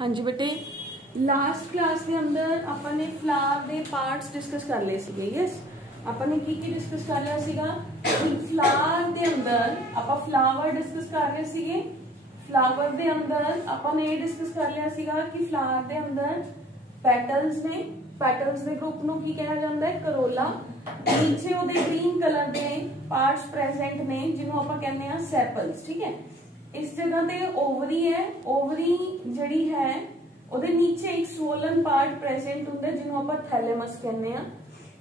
हाँ जी बेटे, last class के अंदर ਆਪਾਂ ਨੇ फ्लावर ਦੇ ਪਾਰਟਸ डिस्कस कर ਲਏ ਸੀਗੇ। यस, ਆਪਾਂ ਨੇ ਕੀ डिस्कस कर लिया ਸੀਗਾ ਕਿ फ्लावर ਦੇ ਅੰਦਰ ਆਪਾਂ फ्लावर डिस्कस कर रहे ਸੀਗੇ। फ्लावर ਦੇ ਅੰਦਰ ਆਪਾਂ ਨੇ ਇਹ डिस्कस कर लिया ਸੀਗਾ कि फ्लावर ਦੇ ਅੰਦਰ ਪੈਟल्स ਨੇ, ਪੈਟल्स ਦੇ ਗਰੁੱਪ ਨੂੰ ਕੀ ਕਿਹਾ ਜਾਂਦਾ ਹੈ? ਕਰੋਲਾ। नीचे ਉਹਦੇ ग्रीन कलर ਦੇ ਪਾਰਟਸ ਪ੍ਰੈਜ਼ੈਂਟ ਨੇ ਜਿਹਨੂੰ ਆਪਾਂ ਕਹਿੰਦੇ ਆ ਸੈਪਲਸ। ठीक है, इस जगह पे ओवरी है, ओवरी जड़ी है ਉਹਦੇ नीचे एक swollen part present ਹੁੰਦਾ ਹੈ ਜਿਹਨੂੰ ਆਪਾਂ ਥੈਲੇਮਸ ਕਹਿੰਦੇ ਆ।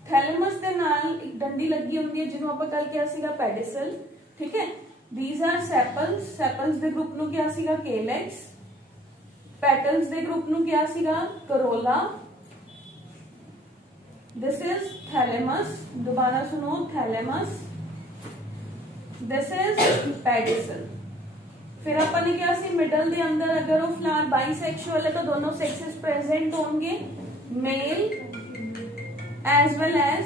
ਥੈਲੇਮਸ ਦੇ ਨਾਲ ਇੱਕ ਡੰਡੀ ਲੱਗੀ ਹੁੰਦੀ ਹੈ ਜਿਹਨੂੰ ਆਪਾਂ ਕੱਲ ਕਿਹਾ ਸੀਗਾ ਪੈਡਿਸਲ। ठीक है, these are sepals। sepals ਦੇ ਗਰੁੱਪ ਨੂੰ ਕਿਹਾ ਸੀਗਾ calyx। petals ਦੇ ਗਰੁੱਪ ਨੂੰ ਕਿਹਾ ਸੀਗਾ corolla। this is thalamus। दोबारा सुनो, thalamus। this is pedicel। फिर अपन ने क्या सी मिडल के अंदर अगर वो फ्लावर बाइसेक्सुअल है तो दोनों सेक्सेस प्रेजेंट होंगे, male as well as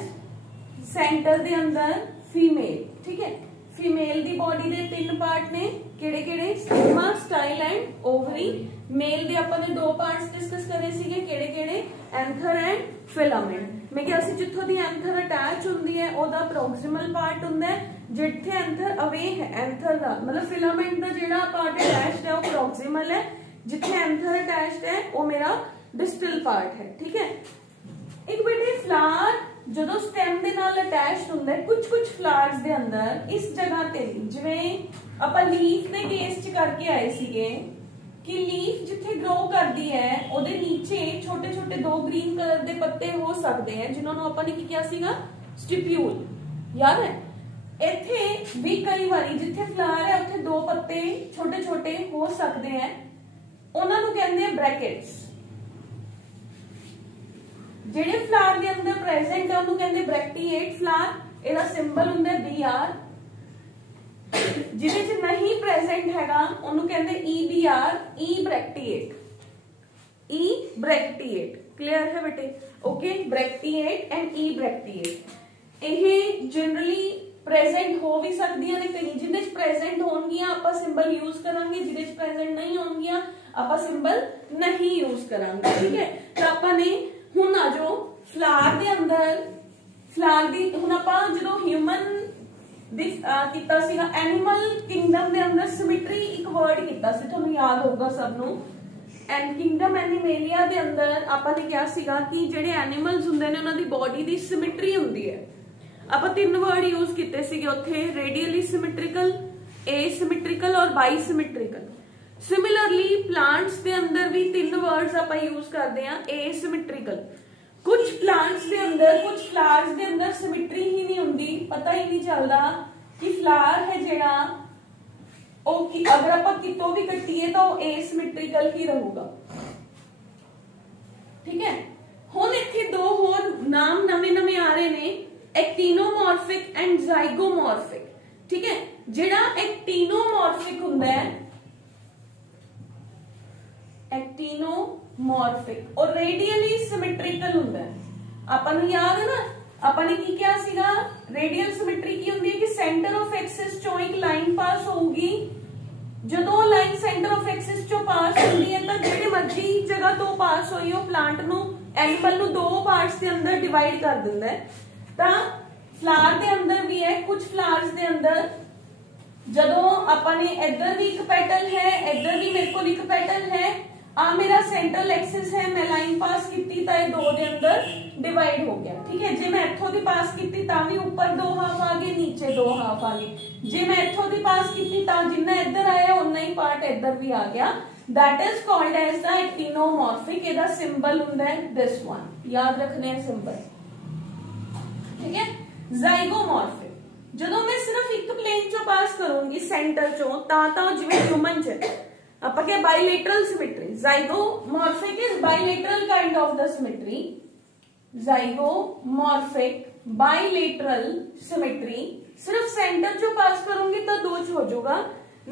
centre के अंदर फीमेल। ठीक है, फीमेल दी बॉडी दे तीन पार्ट ने, केड़े-केड़े? Stigma, style and ovary. Male दे अपन ने दो पार्ट्स डिस्कस करे सीगे, केड़े-केड़े? Anther and filament. मैं क्या सी जिथों दी एंथर अटैच हुंदी है ओदा प्रोक्सिमल पार्ट हुंदा है, जिथे एंथर अवे है एंथर दा मतलब फिलामेंट दा जेड़ा पार्ट अटैच्ड है वो प्रोक्सिमल है, जिथे एंथर अटैच्ड है वो मेरा डिस्टल पार्ट है। ठीक है, एक बेटे फ्लावर जदों स्टेम दे नाल अटैच्ड हुंदा है, कुछ फ्लावर्स दे अंदर इस जगह ते जिवें आपां लीफ दे केस च करके आए सीगे कि लीफ जिथे ग्रो करती है ओदे नीचे छोटे छोटे दो ग्रीन कलर दे पत्ते हो सकते हैं जिन्होंने आपां ने की किया सीगा? स्टिप्यूल। याद है? इथे भी कई बारी जिथे फ्लावर है उथे दो पत्ते छोटे छोटे हो सकते हैं, उन्होंने कहते हैं ब्रैकेट्स। जेडे फ्लावर के अंदर प्रेजेंट है उन्होंने कहते ब्रैक्टिएट फ्लावर। एदा सिंबल हुंदा है BR। जिदे च नहीं प्रेजेंट हैगा उन्होंने कहते EBR, ई ब्रैक्टिएट। ई ब्रैक्टिएट क्लियर है बेटे? Okay, bracteate and E bracteate ये जनरली प्रेजेंट हो भी सकदियां ने, कई जिंदे च प्रेजेंट होणगियां आपां सिंबल यूज करांगे, जिदे च प्रेजेंट नहीं होणगियां आपां सिंबल नहीं यूज करांगे। ठीक है, तो आपां ने हुण आ जो फ्लावर दे अंदर फ्लावर दी हुण आपां जदों ह्यूमन दी कीता सीगा एनिमल किंगडम दे अंदर सिमेट्री एक वर्ड कीता सी, तुहानूं याद होगा सबनूं। एंड किंगडम एनिमेलिया दे अंदर आपां ने कहा सीगा कि जेडे एनिमल्स हुंदे ने उन्हां दी बॉडी दी सिमेट्री हुंदी है। आप तीन वर्ड यूज किए सीगे उत्थे, रेडियली सिमेट्रिकल, एसिमेट्रिकल और बाइसिमेट्रिकल। सिमिलरली प्लांट्स के अंदर भी तीन वर्ड्स आप यूज करते हैं, एसिमेट्रिकल। कुछ प्लांट्स के अंदर, कुछ फ्लावर्स के अंदर सिमेट्री ही नहीं होंगी, पता ही नहीं चलता कि फ्लावर है जेड़ा अगर आप कितों भी कट्टिए तो एसिमेट्रिकल ही रहूगा। ठीक है, हुण इत्थे दो होर नाम नवे नवे आ रहे ने, एक्टिनोमॉर्फिक एंड जाइगोमॉर्फिक। ठीक है, जेड़ा एक्टिनोमॉर्फिक हुंदा है, एक्टिनोमॉर्फिक और रेडियली सिमेट्रिकल हुंदा है। आपां नूं याद है ना, आपां ने की किया सीगा? रेडियल सिमेट्री की हुंदी है कि सेंटर ऑफ एक्सिस चों एक लाइन पास होगी, जदों लाइन सेंटर ऑफ एक्सिस चों पास होंदी है तो जेड़ी मर्जी जगह तो पास होई हो प्लांट नूं, एनिमल नूं दो पार्ट्स के अंदर डिवाइड कर दिंदा है। फ्लावर के अंदर भी है, कुछ फ्लावर्स के अंदर जदों आपां ने इधर भी एक पेटल है, इधर भी मेरे को एक पेटल है, आ मेरा सेंट्रल एक्सिस है, मैं लाइन पास की तो ये दो के अंदर डिवाइड हो गया। ठीक है, जे मैं इथों दी पास की भी ऊपर दो हाफ आ गए, नीचे दो हाफ आ गए। जे मैं इथों दी पास की जिन्ना इधर आया उन्ना ही पार्ट इधर भी आ गया। That is called as the actinomorphic. इहदा सिंबल हुंदा है दिस वन, याद रखने हैं सिंबल। ठीक है, जाइगोमॉर्फिक जदों मैं सिर्फ एक प्लेन चो पास करूंगी सेंटर चो ता जिवें ह्यूमन च आपां क्या bilateral symmetry. Zygomorphic is bilateral kind of the symmetry. Zygomorphic bilateral symmetry, सिर्फ सेंटर चो पास करूंगी तो दो च हो जाऊगा,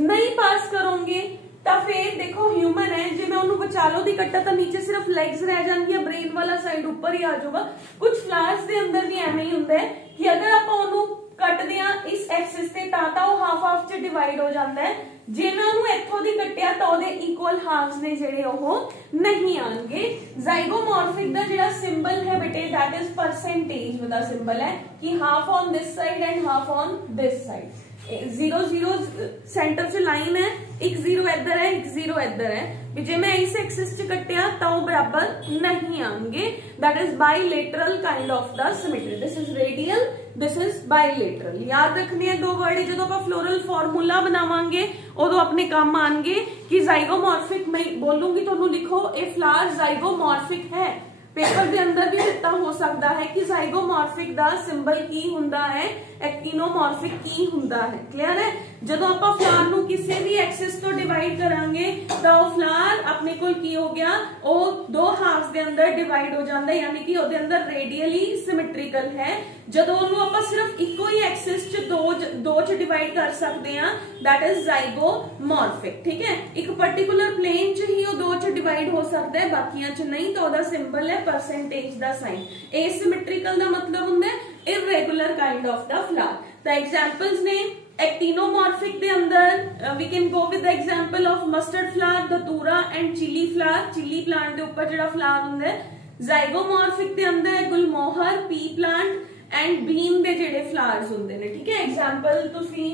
नहीं पास करूंगे तो फिर देखो ह्यूमन है, जे मैं उन्होंने बचालो दी कट्टा तो नीचे सिर्फ लेग्स रह जाएंगी, ब्रेन वाला साइड ऊपर ही आ जाऊगा। कुछ फ्लावर्स के अंदर भी एवें ही हुंदा है कि अगर आप उन्होंने ਕੱਟਦੇ ਆ ਇਸ ਐਕਸਿਸ ਤੇ ਤਾਂ ਉਹ ਹਾਫ ਹਾਫ ਚ ਡਿਵਾਈਡ ਹੋ ਜਾਂਦਾ ਹੈ। ਜੇ ਮੈਂ ਉਹਨੂੰ ਇੱਥੋਂ ਦੀ ਕੱਟਿਆ ਤਾਂ ਉਹਦੇ ਇਕੁਅਲ ਹਾਫਸ ਨੇ ਜਿਹੜੇ ਉਹ ਨਹੀਂ ਆਣਗੇ। ਜ਼ਾਈਗੋਮੋਰਫਿਕ ਦਾ ਜਿਹੜਾ ਸਿੰਬਲ ਹੈ ਬੇਟੇ that is percentage the symbol ਹੈ ਕਿ half on this side and half on this side. 0 0 centre च लाइन है, एक 0 इधर है एक 0 इधर है, भी जे मैं इस एक्सिस च कटिया तो बराबर नहीं आएंगे। That is bilateral kind of the symmetry. This is radial, this is bilateral. याद रखनी है दो वर्ड जो आप फ्लोरल फॉर्मूला बनावांगे उदों अपने काम आएंगे कि जाइगोमॉर्फिक मैं बोलूंगी तो लिखो ए फ्लावर जाइगोमॉर्फिक है। पेपर के अंदर भी दिता हो सकता है कि जाइगोमॉर्फिक दा सिंबल की हुंदा है, एक्टिनोमॉर्फिक की हुंदा है। क्लियर है? जदों आपां फ्लावर नूं किसी भी एक्सिस तो डिवाइड करांगे तो फ्लावर अपने कोल की हो गया वो दो हाफ्स दे अंदर डिवाइड हो जांदा है, यानी कि ओदे अंदर रेडियली सिमेट्रिकल है। जदों ओनू आपां सिर्फ इको ही एक्सिस च दो च डिवाइड कर सकते हैं, दैट इज जाइगोमॉर्फिक। ठीक है, एक पर्टिकुलर प्लेन च ही वो दो च डिवाइड हो सकता है, बाकियां च नहीं। तो ओदा सिंबल है परसेंटेज दा साइन। एसिमेट्रिकल दा मतलब हुंदा है irregular kind of the flower. The examples ने एक्टिनोमॉर्फिक दे अंदर we can go with the example of mustard flower, datura and chilli flower. Chilli plant दे ऊपर जिहड़ा फ्लावर हुंदा है। जाइगोमॉर्फिक दे अंदर है gulmohar, pea plant and bean दे जिहड़े फ्लावर्स हुंदे ने। ठीक है, एग्जांपल तुसी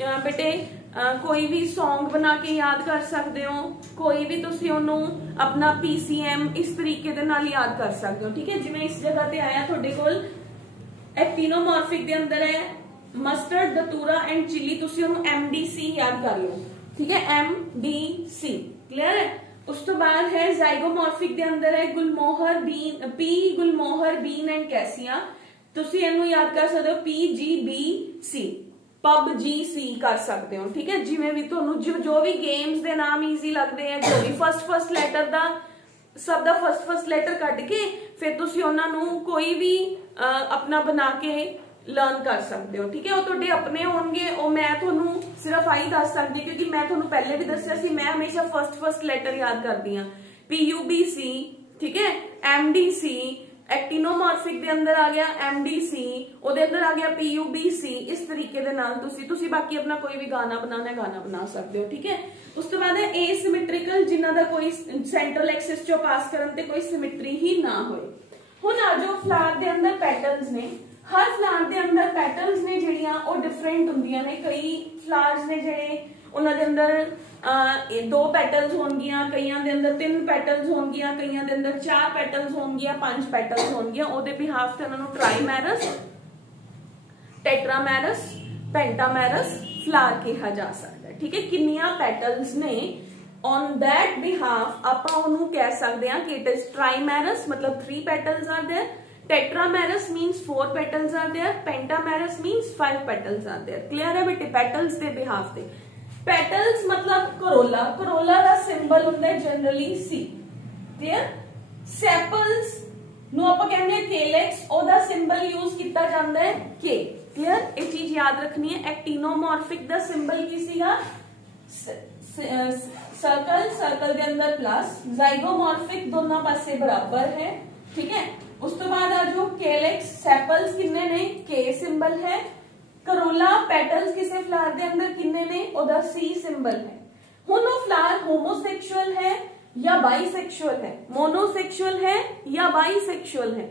बेटे कोई भी सॉन्ग बना के याद कर सकते हो, कोई भी तुसी ओनू अपना PCM इस तरीके दे नाल याद कर सकते हो। ठीक है, जिवें इस जगह ते आया तुहाडे कोल एक्टिनोमॉर्फिक दे अंदर है मस्टर्ड, दतूरा एंड चिली, तुसी ओनू MDC याद कर लो। ठीक है, MDC क्लियर है। उस तो बाद है जाइगोमॉर्फिक दे अंदर है gulmohar, bean, pea gulmohar, bean and cassia, तुसी इनू याद कर सकते हो PGBC, PUBGC कर सकते हो। ठीक है, जिवें भी तुहानू जो भी गेम्स दे नाम ईजी लगते हैं, जो भी फर्स्ट लेटर दा सब दा फर्स्ट लेटर कट के फिर तुसी उन्हां नू कोई भी अपना बना के लर्न कर सकते हो। ठीक है, वो तुहाडे अपने होणगे, वो मैं तुहानू सिर्फ आई दस सकदी क्योंकि मैं तुहानू पहले भी दस्सिया सी, मैं हमेशा फर्स्ट लेटर याद करदी हां। PUBC, ठीक है, MDC, एक्टिनोमॉर्फिक दे अंदर आ गया MDC, ओदे अंदर आ गया PUBC। इस तरीके दे नाल तुसी बाकी अपना कोई भी गाना बनाना है गाना बना सकते हो। ठीक है, उस तो बाद है एसिमेट्रिकल, जिन्हां दा कोई सेंट्रल एक्सिस चो पास करन ते कोई सिमेट्री ही ना होए। हुण आ जो फ्लावर दे अंदर पैटर्न्स ने, हर फ्लावर दे अंदर पैटर्न्स ने जिहड़ियां ओ डिफरेंट हुंदियां ने। कई फ्लावर्स ने जिहड़े उन्हां दे अंदर 2 पैटर्न्स होणगियां, कईयां दे अंदर 3 पैटर्न्स होणगियां, कईयां दे अंदर 4 पैटर्न्स होणगियां, 5 पैटर्न्स होणगियां। ओदे बिहाफ ते उन्हां नूं ट्राइमेरस, टेट्रामेरस, पेंटामेरस फ्लावर कहा जा सकदा है। ठीक है, किन्नियां पैटर्न्स ने ऑन दैट बिहाफ आपां ओनू कह सकदे हां कि इट इज ट्राइमेरस, मतलब 3 patterns are there. Tetramerous means 4 petals are there. Pentamerous means 5 petals are there. Clear है बेटे? petals दे behalf ते petals मतलब corolla, corolla दा symbol हुंदा है generally C. Clear? sepals ਨੂੰ ਆਪਾਂ ਕਹਿੰਦੇ ਆ calyx, ਉਹਦਾ symbol use ਕੀਤਾ ਜਾਂਦਾ ਹੈ K. Clear? ਇਹ ਚੀਜ਼ ਯਾਦ ਰੱਖਣੀ ਹੈ। actinomorphic ਦਾ symbol ਕੀ ਸੀਗਾ? सर्कल, सर्कल के अंदर प्लस, जाइगोमॉर्फिक दोनों पासे बराबर है। ठीक है, उस तो बाद आ जो केलेक्स, सेपल्स किन्ने ने K सिंबल है। करोला पेटल्स किसे फ्लावर दे अंदर किन्ने ने ओदा C सिंबल है। हुण वो फ्लावर होमोसेक्सुअल है या बाइसेक्सुअल है, मोनोसेक्सुअल है या बाइसेक्सुअल है।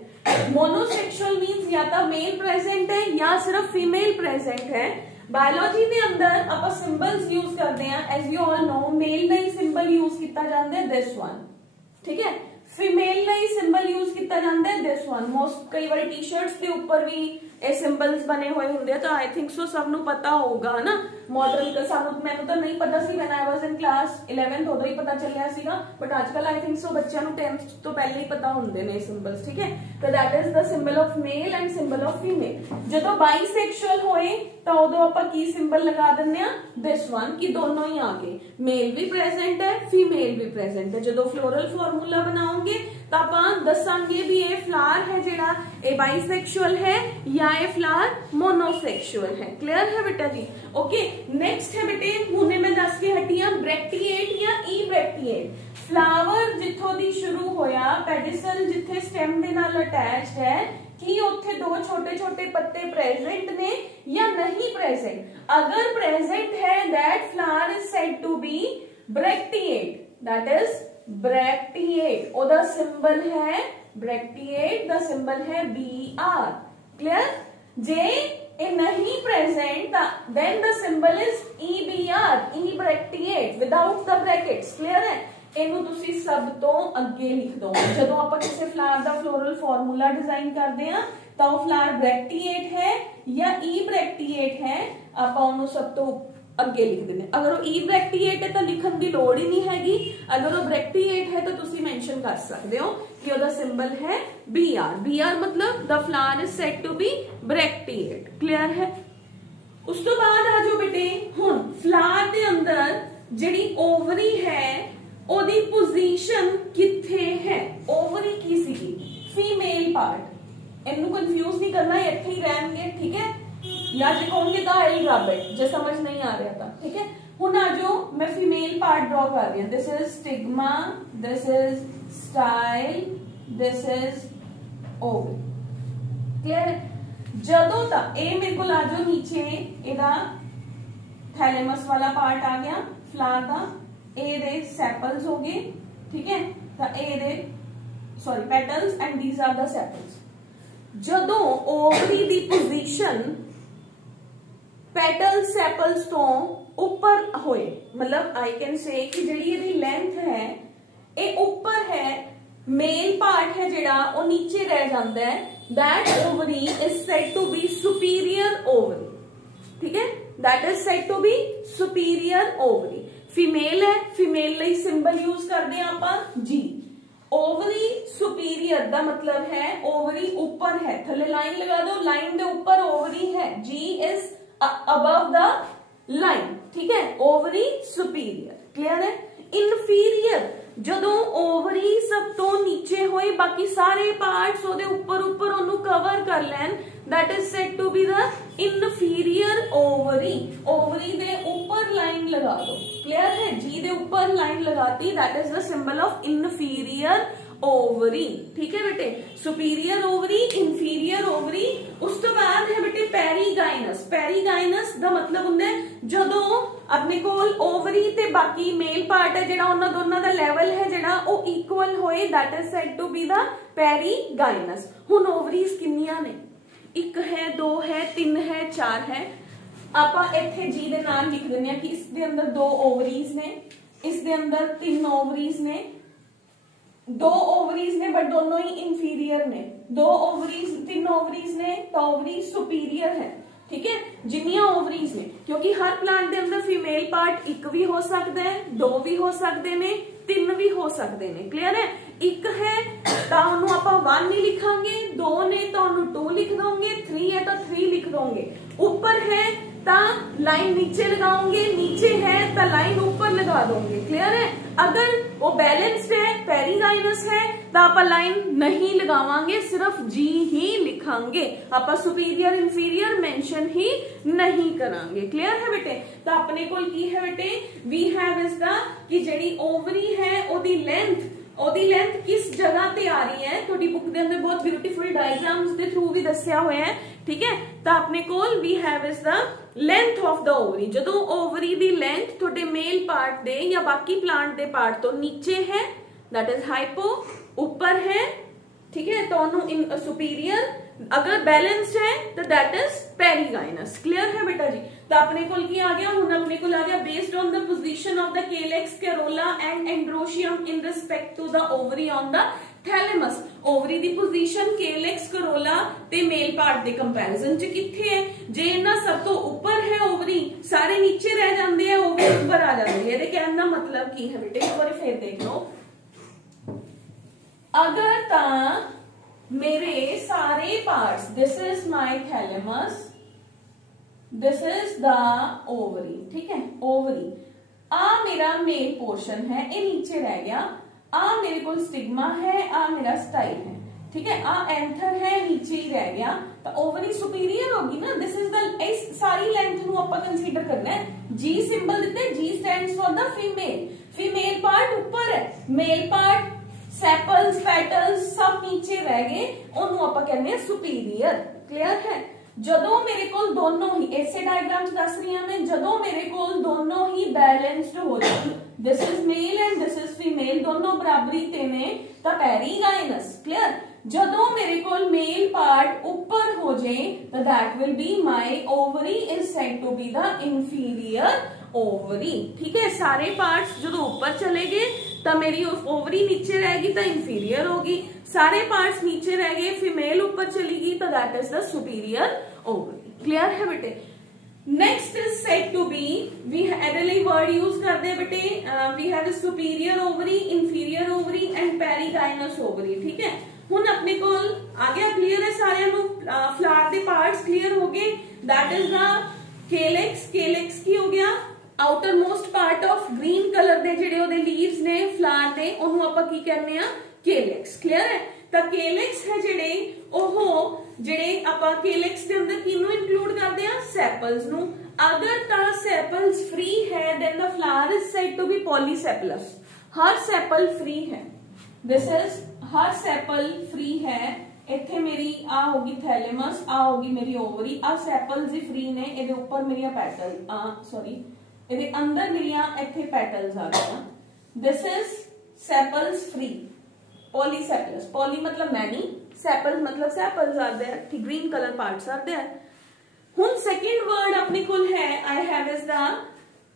मोनोसेक्सुअल मींस या तो मेल प्रेजेंट है या सिर्फ फीमेल प्रेजेंट है। बायोलॉजी के अंदर आप सिंबल्स यूज करते हैं, as you all know male नहीं सिंबल यूज किया जाता है दिस वन। ठीक है, फीमेल नहीं सिंबल यूज किया जाता है दिस वन। मोस्ट कई बार टी शर्ट्स के ऊपर भी ये सिंबल्स बने हुए होंगे, तो आई थिंक सो सबनों पता होगा है ना। मॉडल का सानू मैंने तो नहीं पता सी, when I was in class 11th उदों ही पता चलिया सीगा, बट आजकल आई थिंक सो बच्चों को 10th तो पहले ही पता होंगे ने सिंबल्स। ठीक है, तो that is the symbol of male and symbol of female. जदों बाइसेक्सुअल होए तो उदों आपां की सिंबल लगा दिंदे आ दिस वन, कि दोनों ही आ गए, मेल भी प्रेजेंट है फीमेल भी प्रेजेंट है। जदों फ्लोरल फॉर्मूला बनाओगे तो आप दसांगे भी ये फ्लावर है जिहड़ा ये बाइसेक्सुअल है या ये फ्लावर मोनोसेक्सुअल है। क्लियर है बेटा जी? ओके, नेक्स्ट है बेटे, हुणे मैं दस के हटी हां ब्रैक्टिएट या ई ब्रैक्टिएट। फ्लावर जिथों दी शुरू होया, पेडिसल जिथे स्टेम दे नाल अटैच्ड है, कि उत्थे दो छोटे छोटे पत्ते प्रेजेंट ने या नहीं प्रेजेंट। अगर प्रेजेंट है that flower is said to be bracteate, that is bracteate. ओदा सिंबल है ब्रैक्टिएट, द सिंबल है BR। क्लियर? जे ए नहीं present then the symbol is EBR, E bracteate without the brackets. Clear है? ਇਹਨੂੰ ਤੁਸੀਂ ਸਭ ਤੋਂ ਅੱਗੇ ਲਿਖ ਦੋ। ਜਦੋਂ ਆਪਾਂ ਕਿਸੇ ਫਲਾਵਰ ਦਾ ਫਲੋਰਲ ਫਾਰਮੂਲਾ ਡਿਜ਼ਾਈਨ ਕਰਦੇ ਆ ਤਾਂ ਉਹ ਫਲਾਵਰ ਬ੍ਰੈਕਟੀਏਟ ਹੈ ਜਾਂ ਈ ਬ੍ਰੈਕਟੀਏਟ ਹੈ, ਆਪਾਂ ਉਹਨੂੰ ਸਭ ਤੋਂ ਅੱਗੇ ਲਿਖ ਦਿੰਦੇ। ਅਗਰ ਉਹ ਈ ਬ੍ਰੈਕਟੀਏਟ ਹੈ ਤਾਂ ਲਿਖਣ ਦੀ ਲੋੜ ਹੀ ਨਹੀਂ ਹੈਗੀ, ਅਗਰ ਉਹ ਬ੍ਰੈਕਟੀਏਟ ਹੈ ਤਾਂ ਤੁਸੀਂ ਮੈਂਸ਼ਨ ਕਰ ਸਕਦੇ ਹੋ ਕਿ ਉਹਦਾ ਸਿੰਬਲ ਹੈ BR। BR मतलब the flower is said to be bracteate. Clear है? ਉਸ ਤੋਂ ਬਾਅਦ ਆ ਜਾਓ ਬੇਟੇ, ਹੁਣ ਫਲਾਵਰ ਦੇ ਅੰਦਰ ਜਿਹੜੀ ਓਵਰੀ ਹੈ ਉਹਦੀ ਪੋਜੀਸ਼ਨ ਕਿੱਥੇ ਹੈ? ਓਵਰੀ ਕੀ ਸੀਗੀ? ਫੀਮੇਲ ਪਾर्ट। ਇਹਨੂੰ ਕੰਫਿਊਜ਼ ਨਹੀਂ ਕਰਨਾ, ਇੱਥੇ ਹੀ ਰਹਿਣਗੇ, ਠੀਕ ਹੈ? या जे कहोगे तो आई रब इट, जे समझ नहीं आ रहा था, ठीक है? हुन आ जाओ, मैं फीमेल पार्ट ड्रॉ कर रही हूं। This is stigma, this is style, this is ovary. Clear है? जदों तक ए मेरे को आ जाओ नीचे, एदा थैलेमस वाला पार्ट आ गया फ्लावर दा, ए दे सेपल्स हो गए, ठीक है? तो ए दे sorry petals and these are the sepals. जदों ओवरी दी पोजीशन पेटल सैपल्स तो ऊपर होए, मतलब आई कैन से कि जिहड़ी इहदी लेंथ है ये ऊपर है, मेल पार्ट है जिहड़ा वो नीचे रह जाता है, that ovary is said to be superior ovary. ठीक है? That is said to be superior ovary. Female है, फीमेल लई सिंबल यूज करते हैं आपां जी। ओवरी सुपीरियर दा मतलब है ओवरी ऊपर है, थले लाइन लगा दो, लाइन दे ऊपर ओवरी है, जी इज above the line। ठीक है? Ovary superior. क्लियर है? इनफीरियर जदों ओवरी सब तो नीचे होए, बाकी सारे पार्ट्स ओदे ऊपर ऊपर ओनू कवर कर लैन, that is said to be the inferior ovary. Ovary दे ऊपर लाइन लगा दो। क्लियर है? जी दे ऊपर लाइन लगाती, that is the symbol of inferior ovary. ठीक है बेटे? Superior ovary, inferior ovary. उस तो बाद है बेटे पेरीगाइनस। पेरीगाइनस दा मतलब हुंदा है जदों अपने कोल ओवरी ते बाकी मेल पार्ट है जिहड़ा उन्हां दोनां दा लेवल है जिहड़ा ओ इक्वल होए, that is said to be the perigynous. हुण ओवरीज किन्नियां ने? एक है, दो है, तीन है, चार है। आपां इत्थे जी दे नाल लिख दिंदे आ कि इस दे अंदर दो ओवरीज ने, इस दे अंदर तीन ओवरीज ने, दो ओवरीज ने बट दोनों ही इंफीरियर ने, दो ओवरीज, तीन ओवरीज ने तो ओवरी सुपीरियर है। ठीक है? जिन्नियां ओवरीज ने, क्योंकि हर प्लांट दे अंदर फीमेल पार्ट एक भी हो सकता है, दो भी हो सकते ने, तीन भी हो सकते ने। क्लियर है? एक है तो उन्होंने आप 1 नहीं लिखांगे, दो ने तो उन्होंने 2 लिख दोगे, 3 है तो 3 लिख दोगे, ऊपर है तो लाइन नीचे लगाओगे, नीचे है तो लाइन ऊपर लगा दोगे। क्लियर है? अगर वो बैलेंस्ड है, पेरीगाइनस है तो आप लाइन नहीं लगावांगे, सिर्फ जी ही लिखांगे, आप सुपीरियर इंफीरियर मेंशन ही नहीं करांगे। क्लियर है बेटे? तो अपने कोल की है बेटे, वी हैव इज द कि जेडी ओवरी है ओदी लेंथ किस जगह ते आ रही है, थोड़ी बुक दे अंदर बहुत ब्यूटीफुल डायग्राम्स दे थ्रू भी दस्या होया है। ठीक है? तो अपने कोल we have is the length of the ovary. जदों ओवरी दी लेंथ थोड़े मेल पार्ट दे या बाकी प्लांट दे पार्ट तो नीचे है, दैट इज हाइपो, ऊपर है, ठीक है, तो सुपीरियर, अगर बैलेंस्ड है तो दैट इज पेरीगाइनस। क्लियर है बेटा जी? तो अपने को की आ गया, हुन अपने को आ गया based on the position of the calyx, corolla and androecium in respect to the ovary on the thalamus. Ovary दी पोजीशन केलेक्स, कैरोला ते मेल पार्ट दे कंपैरिजन च किथे है? जे इन्हां सब तो ऊपर है ओवरी, सारे नीचे रह जाते हैं, ओवरी ऊपर आ जाती है। इहदे कहने दा मतलब की है बेटे? एक बार फिर देख लो। अगर ता मेरे सारे parts, this is my thalamus, this is the ovary, ठीक है, ओवरी, आ मेरा मेल पोर्शन है, ये नीचे रह गया, आ मेरे को स्टिग्मा है, आ मेरा स्टाइल है, ठीक है, आ एंथर है, नीचे ही रह गया, तो ओवरी सुपीरियर होगी ना। दिस इज द, इस सारी लेंथ को आप कंसीडर करना है। जी सिंबल देते हैं, जी stands for the female, female part ऊपर है, मेल पार्ट ਸੈਪਲਸ ਪੈਟल्स सब नीचे रह गए, ਉਹਨੂੰ ਆਪਾਂ ਕਹਿੰਦੇ ਆ ਸੁਪੀਰੀਅਰ। ਕਲੀਅਰ ਹੈ? ਜਦੋਂ ਮੇਰੇ ਕੋਲ ਦੋਨੋਂ ਹੀ ਇਸੇ ਡਾਇਗਰਾਮ ਚ ਦੱਸ ਰਹੀ ਹਾਂ ਮੈਂ, ਜਦੋਂ ਮੇਰੇ ਕੋਲ ਦੋਨੋਂ ਹੀ ਬੈਲੈਂਸਡ ਹੋ ਜਾਣ, this is male and this is female, ਦੋਨੋਂ ਬਰਾਬਰੀ ਤੇ ਨੇ ਤਾਂ ਪੈਰੀਗਾਈਨਸ। ਕਲੀਅਰ? ਜਦੋਂ ਮੇਰੇ ਕੋਲ ਮੇਲ ਪਾर्ट ऊपर हो जाए तो that will be my ovary is said to be the inferior ovary. ठीक है, सारे पार्ट्स जो ऊपर चले गए तो मेरी ओवरी नीचे रहेगी तो इंफीरियर होगी, सारे पार्ट्स नीचे रह गए फीमेल ऊपर चली गई तो that is the superior ovary. Clear है बेटे? Next is said to be, we ideally word use करते हैं बेटे, we have superior ovary, inferior ovary and perigynous ovary. ठीक है, ਹੁਣ ਆਪਣੇ ਕੋਲ ਆ ਗਿਆ, ਕਲੀਅਰ ਹੈ ਸਾਰਿਆਂ ਨੂੰ? ਫਲਾਰ ਦੇ ਪਾਰਟਸ ਕਲੀਅਰ ਹੋ ਗਏ, that is the calyx. Calyx ਕੀ ਹੋ ਗਿਆ? Outermost part of green colour ਦੇ ਜਿਹੜੇ ਉਹਦੇ ਲੀਵਸ ਨੇ ਫਲਾਰ ਦੇ, ਉਹਨੂੰ ਆਪਾਂ ਕੀ ਕਹਿੰਦੇ ਆ? केलेक्स। ਕਲੀਅਰ ਹੈ? ਤਾਂ केलेक्स ਹੈ ਜਿਹੜੇ ਆਪਾਂ केलेक्स ਦੇ ਅੰਦਰ ਕਿਹਨੂੰ ਇਨਕਲੂਡ ਕਰਦੇ ਆ? ਸੈਪਲਸ ਨੂੰ। अगर ਤਾਂ ਸੈਪਲਸ ਫ੍ਰੀ ਹੈ then the flower is said to be polycephalous। हर सैपल फ्री है, दिस इज हर सैपल फ्री है। इत्थे मेरी आ होगी थैलेमस, आ होगी मेरी ओवरी, आ सैपल्स ही फ्री ने, इहदे ऊपर मेरिया पैटल सॉरी इहदे अंदर मेरिया इत्थे पैटल्स आ गया। This is sepals free, polysepalous. Poly मतलब मैनी, सैपल्स मतलब सैपल्स आर देयर, ठीक, green colour parts are there. हुन सेकंड वर्ड अपने कोल है I have is the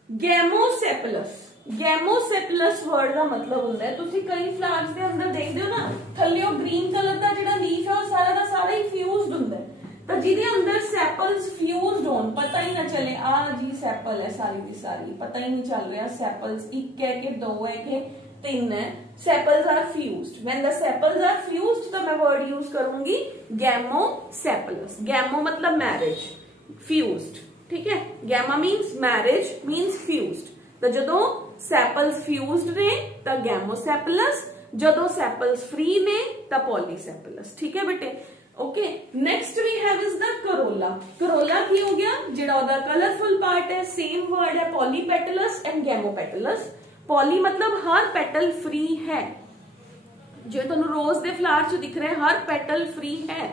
gamosepalous. Gamosepalous word का मतलब होता है, तुसी कई फ्लावर्स के अंदर देखते हो ना, थल्लियों ग्रीन कलर का जिहड़ा लीफ है वो सारा का सारा ही फ्यूज्ड होता है, तो जिहदे अंदर सैपल्स फ्यूज्ड होन, पता ही ना चले आ जी सैपल है सारी की सारी, पता ही नहीं चल रहा सैपल्स एक है कि दो है कि तीन है, sepals are fused. When the sepals are fused तो मैं वर्ड यूज करूंगी गैमोसेपलस। गैमो मतलब मैरिज, फ्यूज्ड। ठीक है, gamo means marriage means fused. तो जदों सैपल्स फ्यूज्ड ने तो गैमोसेपलस, जदों सैपल्स फ्री ने तो पॉलीसेपलस। ठीक है बेटे? Okay, next we have is the corolla. Corolla की हो गया जिहड़ा ओदा कलरफुल पार्ट है, सेम वर्ड है पॉलीपेटलस एंड गैमोपेटलस। पॉली मतलब हर पेटल फ्री है, जो तुहानू रोज दे फ्लावर च दिख रहे हर पेटल फ्री है।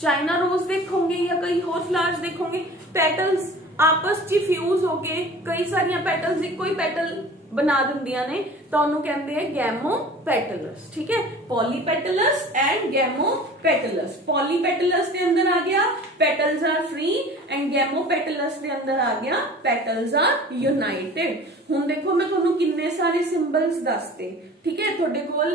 चाइना रोज देखोगे या कई होर फ्लावर्स देखोगे, पेटल्स आपस च फ्यूज होके कई सारिया पेटल्स एक कोई पेटल बना दिंदियां ने, तो उन्होंने कहते हैं गैमोपेटलस। ठीक है, पॉलीपेटलस एंड गैमोपेटलस। पॉलीपेटलस के अंदर आ गया petals are free and gamopetalous के अंदर आ गया पेटल्स आर यूनाइटेड। हुण देखो मैं तुहानू किन्ने सारे सिंबल्स दसते। ठीक है, तुहाडे कोल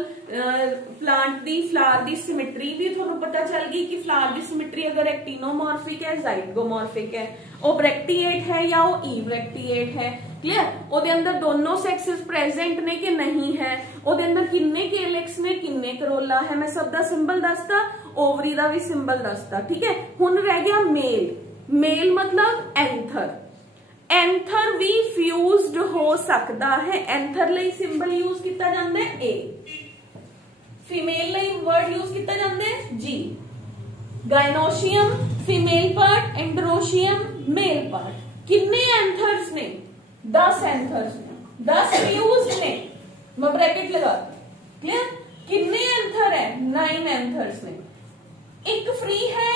प्लांट दी फ्लावर दी सिमेट्री भी तुहानू पता चल गई कि फ्लावर दी सिमेट्री अगर एक्टिनोमॉर्फिक है, जाइगोमॉर्फिक है, वो ब्रैक्टिएट है या वो इब्रैक्टिएट है। क्लियर? ओदे अंदर दोनों सेक्सेस प्रेजेंट ने कि नहीं है, ओदे अंदर किन्ने केलेक्स ने किन्ने करोला है, मैं सब दा सिंबल दसता, ओवरी दा भी सिंबल दसता। ठीक है, हुण रह गया मेल। मेल मतलब एंथर। एंथर भी फ्यूज्ड हो सकता है, एंथर लई सिंबल यूज किया जाता है ए, फीमेल लई वर्ड यूज किया जाता है जी। Gynoecium female part, androecium male part. कितने एंथर्स ने? 10 एंथर्स ने, 10 फ्यूज्ड ने, मैं ब्रैकेट लगा। क्लियर? कितने एंथर है? 9 एंथर्स ने। एक फ्री है,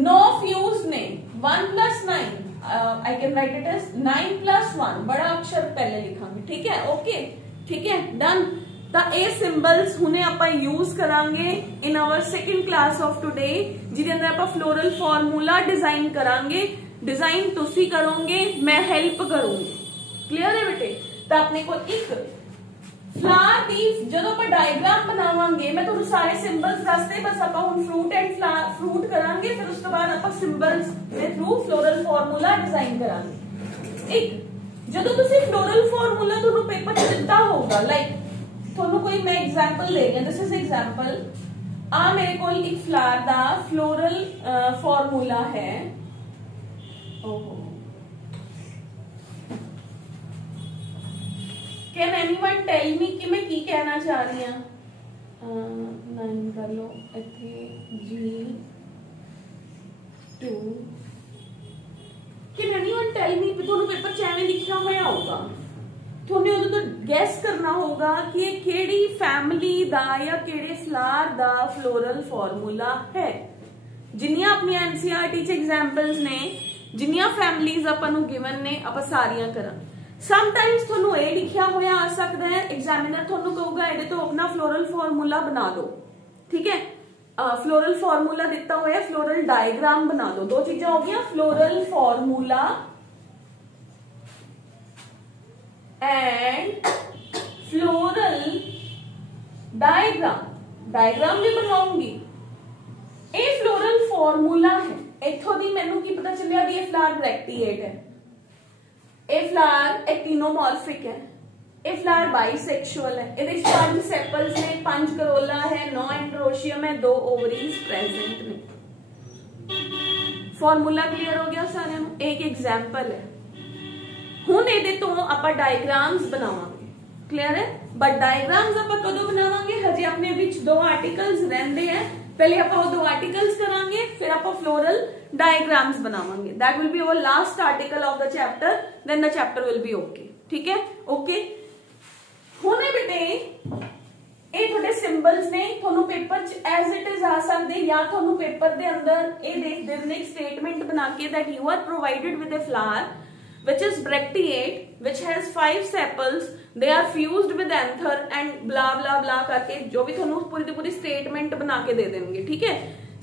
9 फ्यूज्ड ने, 1 + 9 I can write it as 9 + 1, बड़ा अक्षर पहले लिखांगे। ठीक है, ओके, ठीक है, डन। तो ये सिंबल्स हुने आपां यूज करांगे in our second class of today, जिहदे अंदर आपां फ्लोरल फार्मूला डिजाइन करांगे। डिजाइन तुसी करोगे, मैं हेल्प करूंगी। क्लियर है बेटे? तो अपने को एक फ्लावर दी जदों आपां डायग्राम बनावांगे, मैं तुहानू सारे सिंबल्स दसदे, बस आपां हुण फ्रूट एंड फ्रूट करांगे, फिर उसके बाद आपां सिंबल्स दे थ्रू फ्लोरल फार्मूला डिजाइन करांगे। एक जदों तुसी फ्लोरल फार्मूला तुहानू पेपर च दित्ता होगा, लाइक तुहानू कोई मैं एग्जांपल दे रही हूं, दिस इज एग्जांपल। आ मेरे कोल एक फ्लावर दा फ्लोरल फार्मूला है। ओहो, कैन एनीवन टेल मी कि मैं की कहना चाह रही हूं? 9 कर लो इत्थे G2। Can anyone tell me? तुहानू पेपर च एवें लिखिया होया होगा, ਤੁਹਾਨੂੰ ਉਹਦੇ ਤੋਂ ਗੈਸ ਕਰਨਾ ਹੋਗਾ ਕਿ ਇਹ ਕਿਹੜੀ ਫੈਮਿਲੀ ਦਾ ਜਾਂ ਕਿਹੜੇ ਫਲਾਰ ਦਾ ਫਲੋਰਲ ਫਾਰਮੂਲਾ ਹੈ। ਜਿੰਨੀਆਂ ਆਪਣੀਆਂ ਐਨਸੀਈਆਰਟੀ ਚ ਐਗਜ਼ਾਮਪਲਸ ਨੇ, ਜਿੰਨੀਆਂ ਫੈਮਿਲੀਜ਼ ਆਪਾਂ ਨੂੰ ਗਿਵਨ ਨੇ, ਆਪਾਂ ਸਾਰੀਆਂ ਕਰਾਂ। ਸਮਟਾਈਮਸ ਤੁਹਾਨੂੰ ਇਹ ਲਿਖਿਆ ਹੋਇਆ ਆ ਸਕਦਾ ਹੈ, ਐਗਜ਼ਾਮੀਨਰ ਤੁਹਾਨੂੰ ਕਹੂਗਾ ਇਹਦੇ ਤੋਂ ਆਪਣਾ ਫਲੋਰਲ ਫਾਰਮੂਲਾ ਬਣਾ ਦਿਓ, ਠੀਕ ਹੈ। फ्लोरल फॉर्मूला दिता हुआ है, फ्लोरल डायग्राम बना दो। दो चीजें हो गया, floral formula and floral diagram. Diagram भी बनवाऊंगी। ये फ्लोरल फॉर्मूला है, इथों दी मैनू की पता चलिया भी ये फ्लावर ब्रैक्टिएट है, ये फ्लावर एक्टिनोमॉर्फिक है, ये फ्लावर बाइसेक्सुअल है, ये 5 सेपल्स ने, 5 करोला है, 9 एंड्रोशियम है, 2 ओवरीज प्रेजेंट ने। फॉर्मूला क्लियर हो गया सारे नू? एक एग्जाम्पल है। हुण इहदे तो आपां डायग्राम्स बनावांगे, क्लियर है। बट डायग्राम्स आपां कदों बनावांगे? हजे अपने विच 2 आर्टिकल्स रहिंदे हैं, पहले आपां वो 2 आर्टिकल्स करांगे, फिर आपां फ्लोरल डायग्राम्स बनावांगे। That will be our last article of the chapter, then the chapter will be okay, ठीक है, ओके। हुणे बेटे ਇਹ ਤੁਹਾਡੇ ਸਿੰਬਲਸ ਨੇ, ਤੁਹਾਨੂੰ ਪੇਪਰ ਚ ਐਜ਼ ਇਟ ਇਜ਼ ਆ ਸਕਦੇ, ਜਾਂ ਤੁਹਾਨੂੰ ਪੇਪਰ ਦੇ ਅੰਦਰ ਇਹ ਦੇਖਦੇ ਨੇ ਇੱਕ ਸਟੇਟਮੈਂਟ ਬਣਾ ਕੇ that you are provided with a flower which is bracteate, which has 5 sepals, they are fused with anther and blah blah blah करके जो भी ਤੁਹਾਨੂੰ ਪੂਰੀ ਦੀ ਪੂਰੀ ਸਟੇਟਮੈਂਟ ਬਣਾ ਕੇ ਦੇ ਦੇਣਗੇ, ਠੀਕ ਹੈ।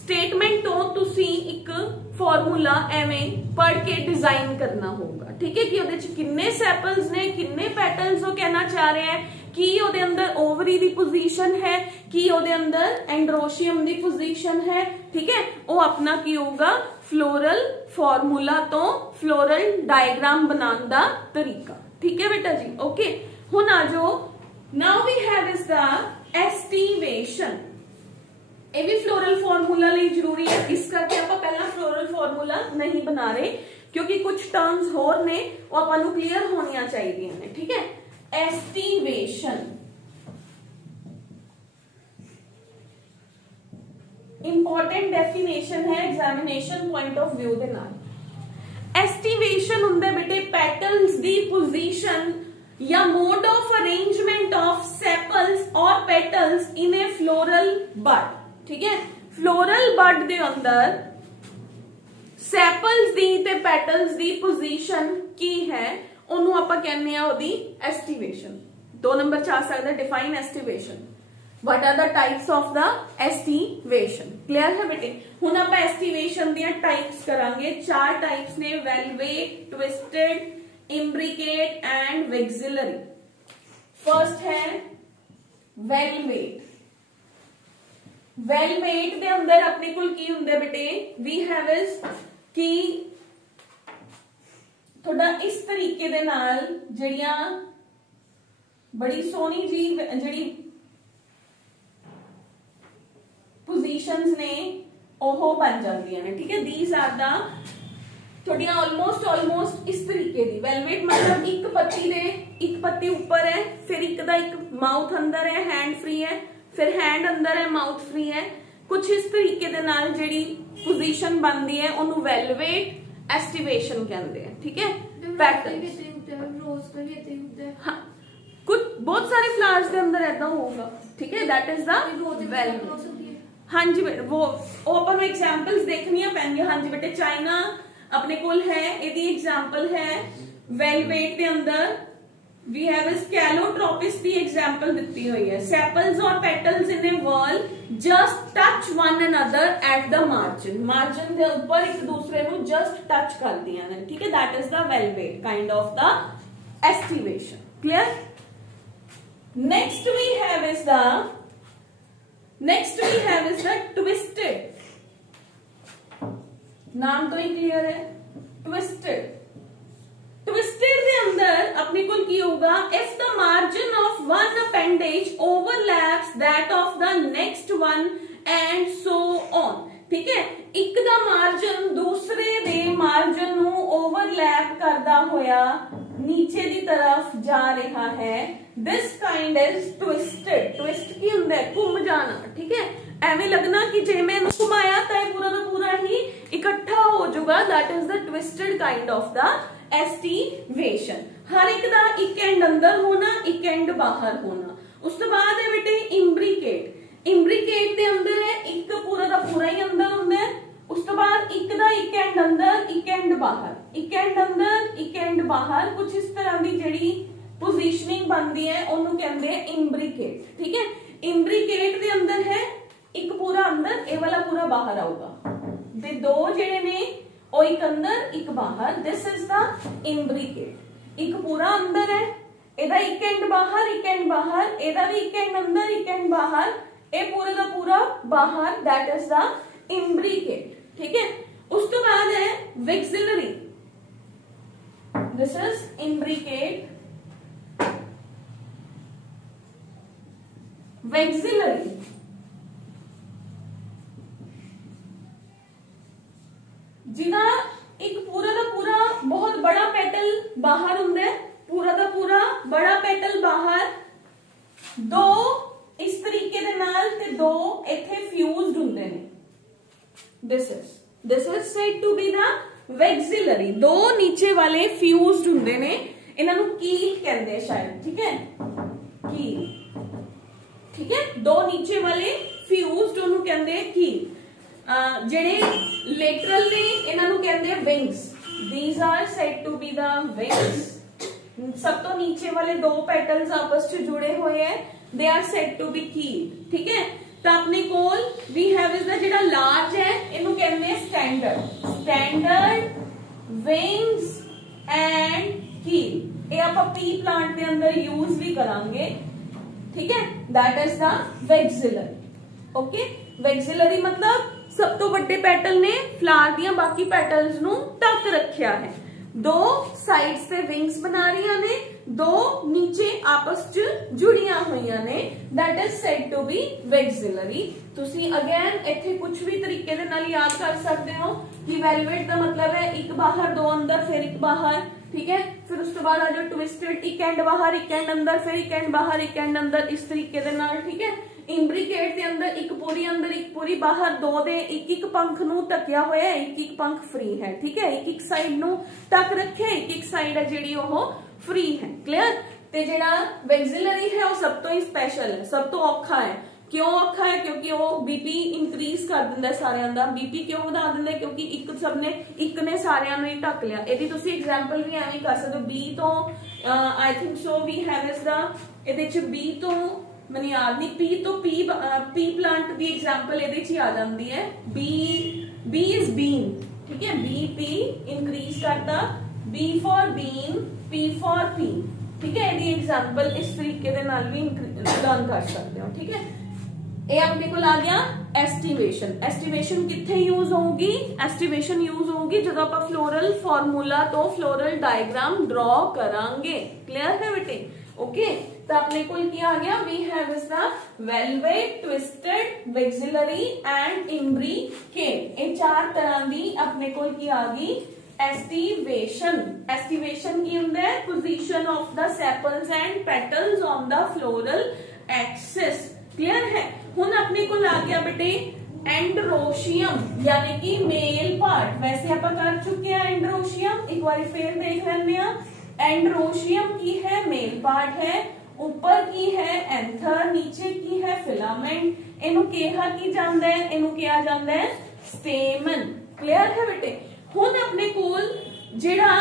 ਸਟੇਟਮੈਂਟ ਤੋਂ ਤੁਸੀਂ ਇੱਕ ਫਾਰਮੂਲਾ ਐਵੇਂ ਪੜ੍ਹ ਕੇ ਡਿਜ਼ਾਈਨ ਕਰਨਾ ਹੋਊਗਾ, ਠੀਕ ਹੈ, ਕਿ ਉਹਦੇ ਚ ਕਿੰਨੇ ਸੈਪਲਸ ਨੇ, ਕਿੰਨੇ ਪੈਟਲਸ ਉਹ ਕਹਿਣਾ ਚਾਹ ਰਿਹਾ ਹੈ, ਕੀ ਉਹਦੇ ਅੰਦਰ ओवरी ਦੀ ਪੋਜੀਸ਼ਨ ਹੈ, ਕੀ ਉਹਦੇ ਅੰਦਰ एंड्रोशियम ਦੀ ਪੋਜੀਸ਼ਨ ਹੈ, ठीक है। ਉਹ ਆਪਣਾ ਕੀ ਹੋਊਗਾ, फ्लोरल फॉर्मूला तो फ्लोरल डायग्राम बनाने का तरीका, ठीक है बेटा जी, ओके। हुण आ जाओ, now we have is the aestivation. ये भी फ्लोरल फॉर्मूला लिए जरूरी है, इस करके आप पहला फ्लोरल फॉर्मूला नहीं बना रहे, क्योंकि कुछ टर्म्स होर ने वो अपन को क्लियर होनिया चाहिए ने, ठीक है। एस्टिवेशन इंपॉर्टेंट डेफिनेशन है एग्जामिनेशन पॉइंट ऑफ व्यू दे नाल। एस्टिवेशन हुंदा बेटे पेटल्स दी पोजीशन या mode of arrangement of sepals और पेटल्स इन ए फ्लोरल बड, ठीक है। फ्लोरल बड दे अंदर सैपल्स दी ते पेटल्स दी पोजीशन की है, ओनू आपां कहने आ ओदी एस्टिवेशन। 2 नंबर च आ सकदा define aestivation. What are the types of the estivation? Clear है बेटे? हुण आपां estivation दियां types करांगे। 4 types ने, velvet, twisted, imbricate and vexillary। First है velvet। velvet दे अंदर अपने कोल की हुंदा बेटे? We have is कि थोड़ा इस तरीके दे नाल जड़ियां बड़ी सोहनी जी जड़ी पोजीशंस ने ओहो बन जाती हैं, ठीक है। दीज आर द थोड़ियां ऑलमोस्ट इस तरीके दी। वेलवेट मतलब एक पत्ती ऊपर है, फिर एक दा एक माउथ अंदर है, हैंड फ्री है, फिर हैंड अंदर है, माउथ फ्री है। कुछ इस तरीके दे नाल जेड़ी पोजीशन बनदी है ओनू वेलवेट एस्टिवेशन कहंदे हैं, ठीक है। पैटर्न रोज का भी ऐसे होता है, हां, कुछ बहुत सारे फ्लावर्स के अंदर ऐसा होगा, ठीक है। That is the velvet. हाँ जी, वो अपन एग्जांपल्स देखनी पैंदी। हाँ जी बेटे, चाइना अपने कोल है, यदि एग्जांपल है वेलवेट के अंदर वी हैव इस कैलोट्रोपिस की एग्जांपल दी हुई है। सेपल्स और petals in A wall just touch one another at the margin. Margin के ऊपर एक दूसरे को जस्ट टच कर दिया है, ठीक है। That is the valvate kind of the aestivation. Clear? Next we have is the twisted. नाम तो ही क्लियर है, ट्विस्टेड। ट्विस्टेड के अंदर अपने को की होगा, if the margin of one appendage overlaps that of the next one and so on, ठीक है। एक दा मार्जिन दूसरे दे मार्जिन नू ओवरलैप करदा होया नीचे दी तरफ जा रहा है, this kind is twisted. Twist की हुंदा है घूम जाना, ठीक है। एवें लगना कि जे मैं घुमाया तो पूरा का पूरा ही इकट्ठा हो जाएगा, that is the twisted kind of the aestivation. हर एक दा एक एंड अंदर होना, एक एंड बाहर होना। उस तो बाद है बेटे इम्ब्रिकेट। इम्ब्रिकेट दे अंदर है एक पूरा दा पूरा ही अंदर होंदा है। उस तो बाद एक दा एक एंड अंदर, एक एंड बाहर, एक एंड अंदर, एक एंड बाहर, कुछ इस तरह की जिहड़ी पोजीशनिंग बनती है उन्होंने कहते हैं इम्ब्रिकेट। ठीक है, इम्ब्रिकेट दे अंदर है एक पूरा अंदर, ए वाला पूरा बाहर आऊगा, ते दो जेड़े ने ओ एक अंदर एक बाहर, दिस इज द इम्ब्रिकेट। एक पूरा अंदर है, एदा एक एंड बाहर, एक एंड बाहर, एदा भी एक एंड अंदर, एक एंड बाहर, ए पूरे दा पूरा बाहर, दैट इज द इम्ब्रिकेट। ठीक है, उस तो बाद है vexillary, this is imbricate. Vexillary जिदा एक पूरा दा पूरा बहुत बड़ा पेटल बाहर हुंदा है, पूरा दा पूरा बड़ा पेटल बाहर, दो इस तरीके दे नाल ते दो इथे फ्यूज्ड हुंदे ने। This is said to be the vexillary. दो नीचे वाले फ्यूज्ड हुंदे ने, इन्हां नूं कील कहंदे हैं शायद। ठीक है, कील। ठीक है, दो नीचे वाले फ्यूज्ड उन्होंने कहते हैं कील। जेड़े लेटरल ने इन्हां नूं कहते हैं wings. These are said to be the wings. सब तो नीचे वाले दो पेटल्स आपस में जुड़े हुए हैं, they are said to be keel. ठीक है, तो अपने कोल वी हैव इज द जेड़ा लार्ज है इन्हों कहते हैं स्टैंडर्ड। स्टैंडर्ड विंग्स एंड कील, ये आप पी प्लांट के अंदर यूज भी करांगे। ठीक है, that is the vexillary. Okay, vexillary मतलब सब तो बड़े पेटल ने फ्लावर दिया बाकी पेटल्स नू ढक रखिया है। दो साइड से विंग्स बना रही ने, दो नीचे आपस च जुड़िया हुई ने, that is said to be vexillary. तुसी अगेन इथे कुछ भी तरीके दे नाल याद कर सकते हो कि वेलवेट का मतलब है एक बाहर दो अंदर फिर एक बाहर। ठीक है, फिर उसके बाद आ जाओ ट्विस्टेड, एक एंड बाहर एक एंड अंदर, फिर एक एंड बाहर एक एंड अंदर, इस तरीके दे नाल। ठीक है, इम्ब्रिकेट के अंदर एक पूरी बाहर, दो दे एक पंख नू ढकिया होया, एक पंख फ्री है। ठीक है, एक साइड नू ढक रखे, एक साइड है जेड़ी ओह फ्री है। क्लियर? ते जेड़ा वैक्सिलरी है वो सब तो ही स्पेशल है, सब तो औखा है। क्यों औखा है? क्योंकि वो बीपी इंक्रीज कर दिंदा है सारियां दा। बीपी क्यों वधा दिंदा है? क्योंकि एक ने सारियां नू ही ढक लिया। एदी तुसी एग्जांपल भी एवें कर सकते हो। बी तो I think so we have is the, एदे च बी तो मैंने याद नहीं, पी तो पी प्लांट की एग्जांपल एदे च ही आ जाती है। B is bean. ठीक है, बी पी इंक्रीज करता, B for bean, P for pea. ठीक है, एदी एग्जांपल इस तरीके दे नाल भी लर्न कर सकते हो। ठीक है, ये अपने को आ गया एस्टिवेशन। एस्टिवेशन किथे यूज होगी? एस्टिवेशन यूज होगी जब आप फ्लोरल फॉर्मूला तो फ्लोरल डायग्राम ड्रॉ करांगे। क्लियर है बेटे? ओके, तो अपने को क्या आ गया? We have is the valvate, twisted, vexillary and imbricate. ये चार तरह की अपने को क्या आ गई? एस्टिवेशन। एस्टिवेशन की होंगे position of the sepals and petals on the floral axis. Clear है? हुन अपने को आ गया बेटे एंड्रोशियम यानी कि मेल पार्ट। वैसे आप कर चुके हैं एंड्रोशियम, एक बार फिर देख लेने। एंड्रोशियम की है मेल पार्ट है, ऊपर की है एंथर, नीचे की है फिलामेंट। इनू कहा की जाता है, इनू कहा जाता है स्टेमन। क्लियर है बेटे? हुन अपने कोल जेड़ा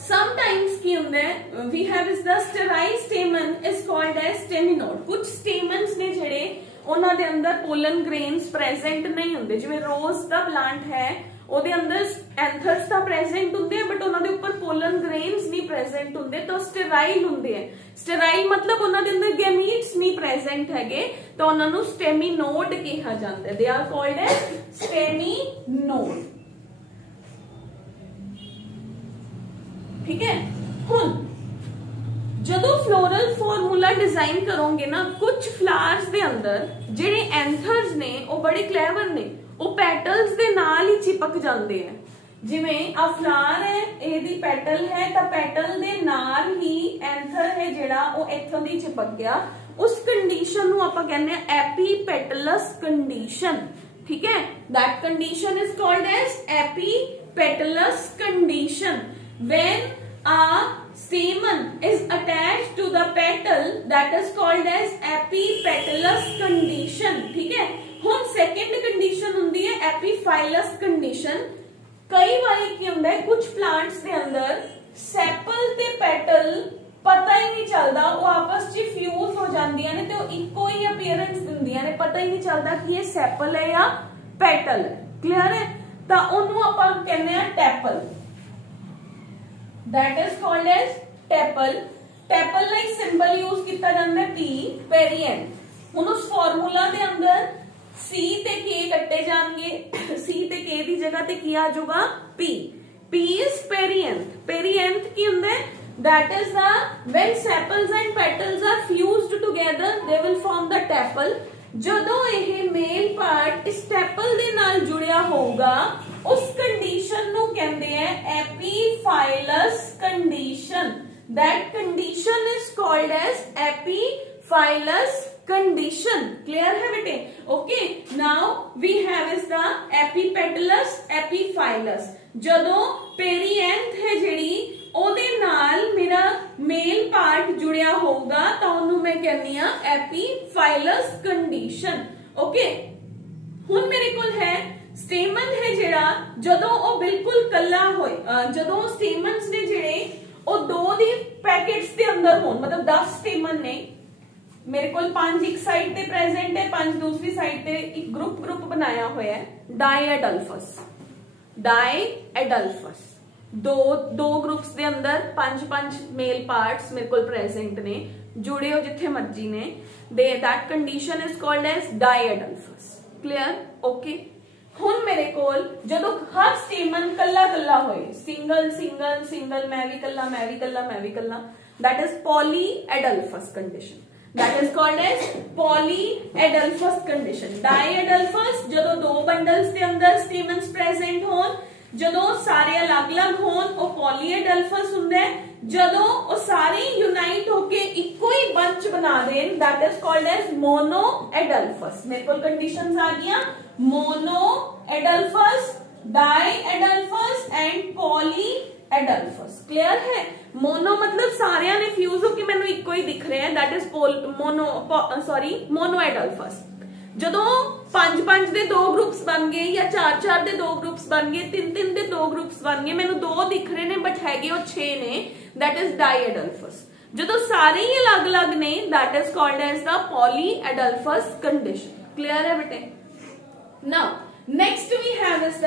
समटाइम्स की होंगे, we have is the sterile stamen is called as staminode. कुछ स्टेमन्स ने जेड़े उन्हां दे अंदर पोलन ग्रेन्स प्रेजेंट नहीं होंगे। जिवें रोज दा प्लांट है ਉਹਦੇ अंदर एंथर्स ਤਾਂ प्रेजेंट ਹੁੰਦੇ ਆ बट ਉਹਨਾਂ ਦੇ ਉੱਪਰ पोलन ग्रेन्स नहीं प्रेजेंट ਹੁੰਦੇ, ਤਾਂ ਸਟੇਰਾਈਲ ਹੁੰਦੇ ਆ। ਸਟੇਰਾਈਲ मतलब ਉਹਨਾਂ ਦੇ ਅੰਦਰ ਗੈਮੀਟਸ ਨਹੀਂ प्रेजेंट ਹੈਗੇ, ਤਾਂ ਉਹਨਾਂ ਨੂੰ ਸਟੈਮੀਨੋਡ ਕਿਹਾ ਜਾਂਦਾ ਹੈ। They are called as ਸਟੈਮੀਨੋਡ। ठीक है, हुन जदों फ्लोरल फॉर्मूला डिजाइन करोगे ना, कुछ फ्लावर्स दे अंदर जेडे एंथर्स ने वो बड़े क्लेवर ने, वो पेटल्स दे नाल ही चिपक जाते हैं। जिवें आ फ्लावर है, एदी पेटल है, तो पेटल दे नाल ही एंथर है जेड़ा वो इथों दी चिपक गया। उस कंडीशन नूं आपां कहंदे आ एपीपेटलस कंडीशन। ठीक है, that condition is called as epipetalous condition. when a stamen is attached to the petal that is called as epipetalous condition। ठीक है, हुण सेकंड कंडीशन हुंदी है एपीफाइलस कंडीशन। कई बारी की हुंदा है कुछ प्लांट्स दे अंदर सैपल ते पेटल पता ही नहीं चलता, वो आपस च फ्यूज हो जांदियां ने ते वो इक्को ही अपीयरेंस दिंदियां ने, पता ही नहीं चलता कि ये सैपल है या पेटल है। क्लियर है, तो उन्होंने आपां कहने आ tepal, that is called as tepal. Tepal like symbol use किया जाता है पी, पेरिएंथ। हुण उस फार्मूला दे अंदर सी ते के कट्टे जाएंगे, सी ते के दी जगह ते की आ जाऊगा P. P is perianth. Perianth की हुंदा है that is the when sepals and petals are fused together they will form the tepal। ਜਦੋਂ ਇਹ ਮੇਲ ਪਾਰਟ ਇਸ ਟੈਪਲ ਦੇ ਨਾਲ ਜੁੜਿਆ ਹੋਊਗਾ ਉਸ ਕੰਡੀਸ਼ਨ ਨੂੰ ਕਹਿੰਦੇ ਆ ਐਪੀਫਾਈਲਸ condition. that condition is called as epiphyllous condition। clear है बेटे? okay, now we have is the epipetalous, epiphyllous। ਜਦੋਂ पेरिएंथ है ਜਿਹੜੀ ਉਹਦੇ ਨਾਲ मेरा मेल पार्ट जुड़िया होगा तो ਉਹਨੂੰ मैं कहनी आ एपीफाइलस कंडीशन। ओके, हुण मेरे कोल है स्टेमन है जेड़ा ਜਦੋਂ ਉਹ ਬਿਲਕੁਲ ਕੱਲਾ ਹੋਏ, ਜਦੋਂ स्टेमन्स ने ਜਿਹੜੇ ਉਹ ਦੋ ਦੀ पैकेट्स ਦੇ ਅੰਦਰ ਹੋਣ, मतलब 10 स्टेमन ने मेरे कोल 5 एक साइड ते प्रेजेंट है, 5 दूसरी साइड ते एक ग्रुप बनाया होया है डायएडल्फस। डायएडल्फस दो ग्रुप्स दे अंदर 5 मेल पार्ट्स मेरे को प्रेजेंट ने, जुड़े हो जिथे मर्जी ने, that condition is called as diadelphous. Clear? Okay, हुण मेरे कोल जदों हर स्टेमन कल्ला कल्ला होए, सिंगल सिंगल सिंगल, मैं भी कल्ला, मैं भी कल्ला, मैं भी कल्ला, that is polyadelphous condition. That is called as polyadelphous condition. Diadelphous जदों दो बंडल्स के अंदर स्टेमन्स प्रेजेंट होन, ਜਦੋਂ ਸਾਰੇ ਅਲੱਗ-ਅਲੱਗ ਹੋਣ ਉਹ ਪੋਲੀਐਡਲਫਸ ਹੁੰਦਾ ਹੈ। ਜਦੋਂ ਉਹ ਸਾਰੇ ਯੂਨਾਈਟ ਹੋ ਕੇ ਇੱਕੋ ਹੀ ਬੰਚ ਬਣਾ ਦੇਣ that is called as monoadelphous। ਮੇਰੇ ਕੋਲ ਕੰਡੀਸ਼ਨਸ ਆ ਗਈਆਂ monoadelphous, diadelphous and polyadelphous। Clear है? मोनो मतलब सारियां ने फ्यूज हो के मैनू इक्को ही दिख रहे हैं, that is monoadelphous। ਜਦੋਂ 5 ਦੇ 2 ग्रुप्स बन गए या 4 ਦੇ 2 ग्रुप्स बन गए, 3 ਦੇ 2 ग्रुप्स बन गए, मैनू 2 दिख रहे ने बट हैगे वो 6 ने, दैट इज डायएडल्फस। ਜਦੋਂ ਸਾਰੇ ही अलग-अलग ने that is called as the polyadelphous condition. Clear है बेटे? Now next we have is the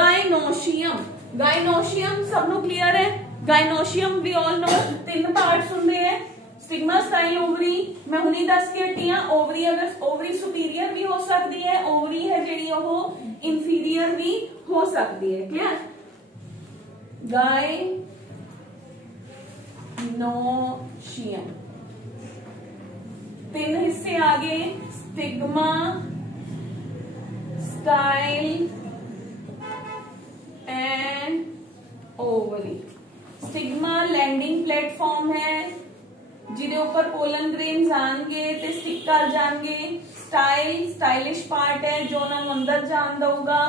gynoecium. Gynoecium सबनों क्लियर है? Gynoecium we all know 3 parts होंगे हैं, स्टिग्मा स्टाइल ओवरी, मैं हुनी दस के हटी हाँ। ओवरी अगर ओवरी सुपीरियर भी हो सकती है, ओवरी है जी वो इंफीरियर भी हो सकती है। क्लियर? गायनोशियम 3 हिस्से आ गए, stigma, style and ovary. Stigma landing platform है जिहदे ऊपर पोलन ग्रेन्स आएंगे ते स्टिक कर जाएंगे। स्टाइल स्टाइलिश पार्ट है जो ना अंदर जान दूंगा।